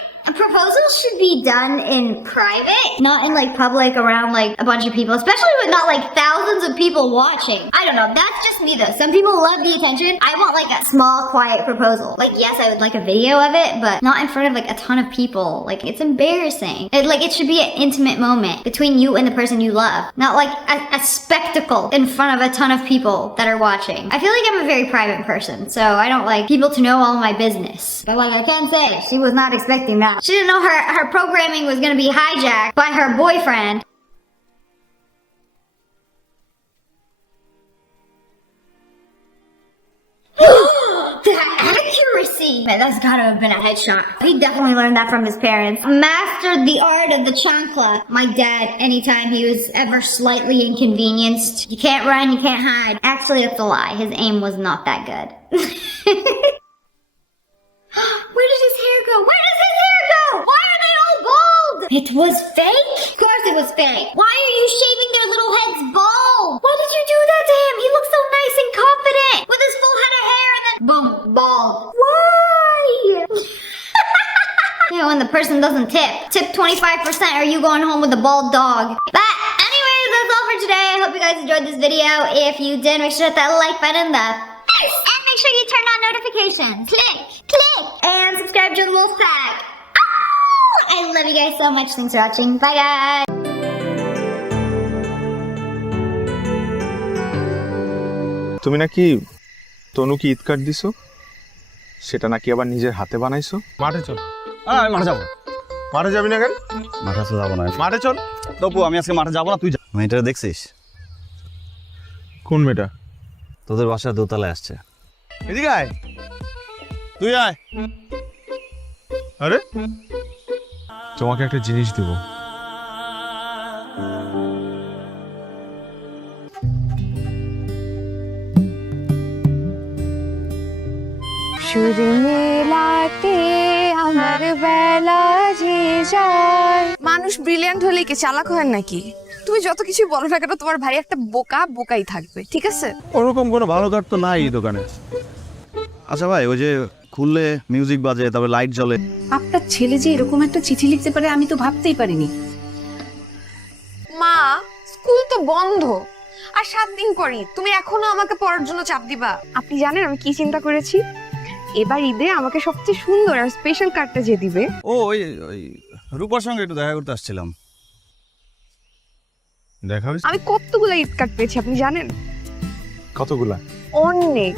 proposals should be done in private, not in like public around like a bunch of people, especially with not like thousands of people watching. I don't know, that's just me though. Some people love the attention. I want like a small, quiet proposal. Like, yes, I would like a video of it, but not in front of like a ton of people. Like, it's embarrassing. It should be an intimate moment between you and the person you love, not like a spectacle in front of a ton of people that are watching. I feel like I'm a very private person, so I don't like people to know all my business. But like, I can say, she was not expecting that. She didn't know her programming was gonna be hijacked by her boyfriend. That accuracy! Man, that's gotta have been a headshot. He definitely learned that from his parents. Mastered the art of the chancla. My dad, anytime he was ever slightly inconvenienced, you can't run, you can't hide. Actually, that's a lie. His aim was not that good. Where did his hair go? Where does his hair go? Why are they all bald? It was fake? Of course it was fake. Why are you shaving their little heads bald? Why did you do that to him? He looks so nice and confident with his full head of hair and then boom, bald. Why? You know, when the person doesn't tip 25% or you going home with a bald dog. But anyways, that's all for today. I hope you guys enjoyed this video. If you did, make sure to hit that like button, and make sure you turn on notifications. Click, and subscribe to the Wolf Pack. Oh, I love you guys so much. Thanks for watching. Bye, guys. তুমি নাকি তনুকে Eid card দিছো, সেটা নাকি আবার নিজের হাতে বানাইছো? মাঠে চল। আমি মাঠে যাবো। মাঠে যাবি না কেন? মাঠে তো যাবো না। মাঠে চল। তপু, আমি আজকে মাঠে যাবো না, তুই যা। মেয়েটা দেখছিস? কোন মেয়েটা? তোদের বাসার দোতলায় আসছে। এদিকে আয়। তুই আয়। আরে, তোমাকে একটা জিনিস দেবো। সুর মেলাতে আমার বেলা যে যায়। মানুষ ব্রিলিয়ান্ট হলে কি চালাক হয় নাকি? তুমি যত কিছু বলো না কেন, তোমার ভাই একটা বোকাই থাকবে, ঠিক আছে? ওরকম কোনো ভালো কার্ড তো নাই এই দোকানে। আচ্ছা ভাই, ওই যে খুললে মিউজিক বাজে, তারপরে লাইট জ্বলে। আপনার ছেলে যে এরকম একটা চিঠি লিখতে পারে আমি তো ভাবতেই পারিনি। মা, স্কুল তো বন্ধ আর 7 দিন পরই তুমি এখনো আমাকে পড়ার জন্য চাপ দিবা? আপনি জানেন আমি কি চিন্তা করেছি? এবার ঈদে আমাকে সবচেয়ে সুন্দর আর স্পেশাল কার্ডটা যে দিবে। ও, ওই রূপার সঙ্গে একটু দেখা করতে আসছিলাম। দেখা হয়েছে? আমি কতগুলা ঈদ কার্ড পেয়েছি আপনি জানেন? কতগুলা? অনেক।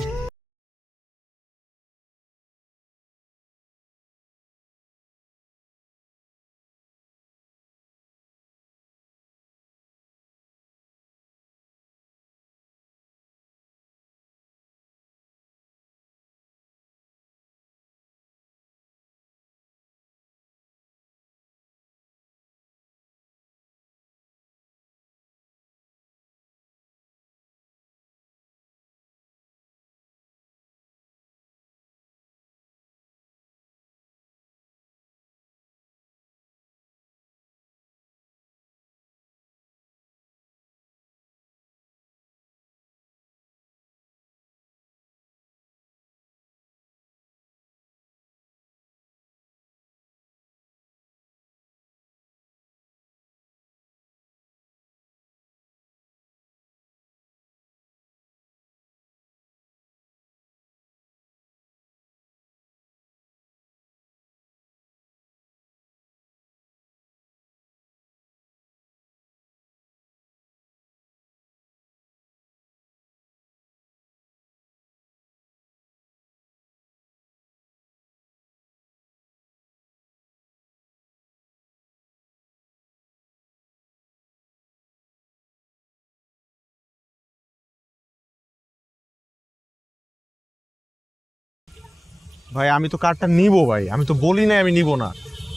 ভাই, আমি তো কার্ডটা নিব ভাই, আমি তো বলি নাই আমি নিব না,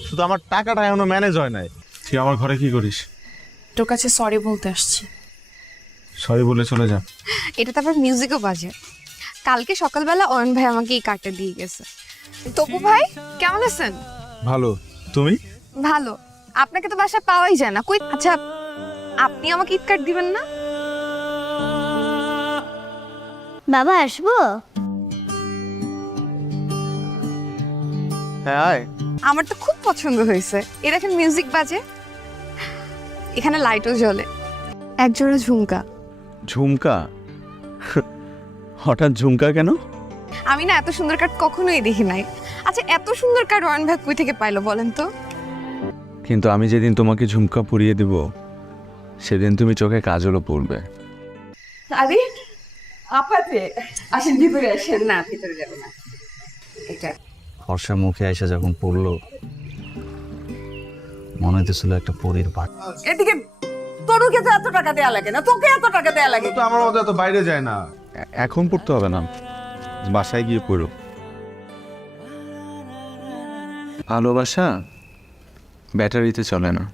শুধু আমার টাকাটা এখনো ম্যানেজ হয় নাই। তুই আমার ঘরে কি করিস? তোর কাছে সরি বলতে আসছি। সরি বলে চলে যা। এটা তারপর মিউজিকও বাজে। কালকে সকালবেলা অয়ন ভাই আমাকে এই কার্ডটা দিয়ে গেছে। তপু ভাই, কেমন আছেন? ভালো, তুমি? ভালো, আপনাকে তো বাসায় পাওয়াই যায় না। কই, আচ্ছা আপনি আমাকে ঈদ কার্ড দিবেন না? বাবা আসবো? হ্যাঁ আয়। আমার তো খুব পছন্দ হয়েছে। এ দেখেন মিউজিক বাজে, এখানে লাইটও জ্বলে, একজোড়া ঝুমকা। ঝুমকা? হঠাৎ ঝুমকা কেন? আমি না এত সুন্দর কার্ড কখনোই দেখি নাই। আচ্ছা এত সুন্দর কার্ড ওয়ান ভাই কই থেকে পাইলো বলেন তো? কিন্তু আমি যেদিন তোমাকে ঝুমকা পরিয়ে দেব সেদিন তুমি চোখে কাজলও পড়বে। আরে আপাতে আসেন, ভিতরে আসেন। না ভিতরে যাবো না, এটা হর্ষা মুখে এসে যখন পড়লো মনে হতেছিল একটা পরীর পাঠ। এদিকে তনুকে তো এত টাকা দেয়া লাগে না, তোকে এত টাকা দেয়া লাগে। তো আমার মতো এত বাইরে যায় না। এখন পড়তে হবে না, বাসায় গিয়ে পড়ো। ভালোবাসা ব্যাটারিতে চলে না।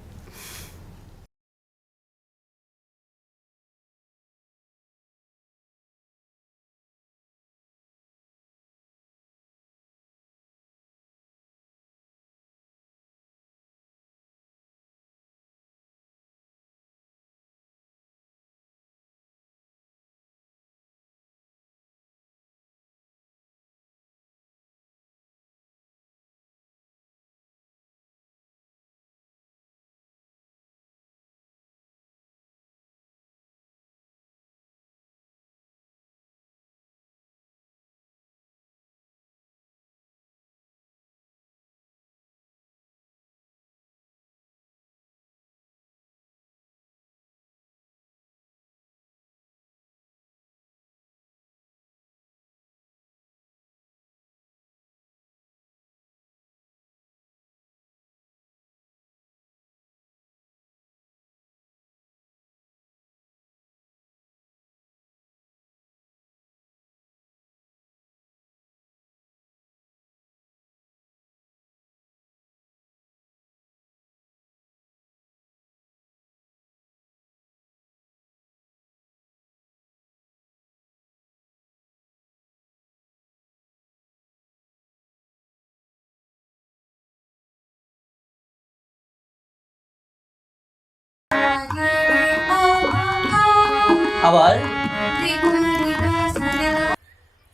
আবার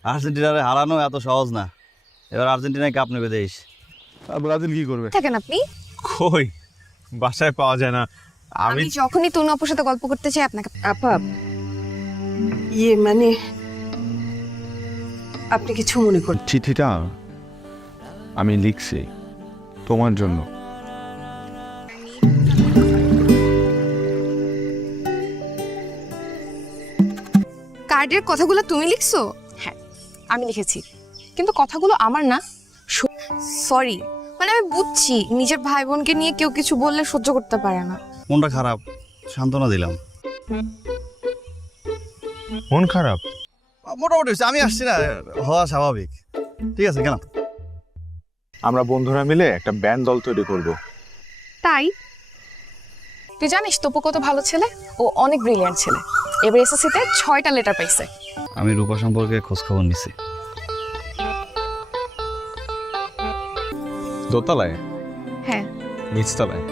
আর্জেন্টিনারে হারানো এত সহজ না। এবার আর্জেন্টিনায় কাপ নেবে দেশ। ব্রাজিল কি করবে? থাকেন আপনি কই, বাসায় পাওয়া যায় না। আমি যখনই তনু আপুর সাথে গল্প করতে চাই আপনাকে। আপা মানে আপনি কিছু মনে করেন? চিঠিটা আমি লিখছি তোমার জন্য। কার্ডের কথাগুলো তুমি লিখছো? হ্যাঁ আমি লিখেছি, কিন্তু কথাগুলো আমার না। সরি, মানে আমি বুঝছি নিজের ভাই বোনকে নিয়ে কেউ কিছু বললে সহ্য করতে পারে না। মনটা খারাপ, সান্ত্বনা দিলাম। মন খারাপ? মোটামুটি আমি আসছি না, হওয়া স্বাভাবিক। ঠিক আছে কেন? আমরা বন্ধুরা মিলে একটা ব্যান্ড দল তৈরি করব। তাই? তুই জানিস তপু কত ভালো ছেলে, ও অনেক ব্রিলিয়ান্ট ছেলে। এবার এসএসসিতে 6টা লেটার পাইছে। আমি রূপা সম্পর্কে খোঁজ খবর নিছি। দোতলায়? হ্যাঁ নিচতলায়?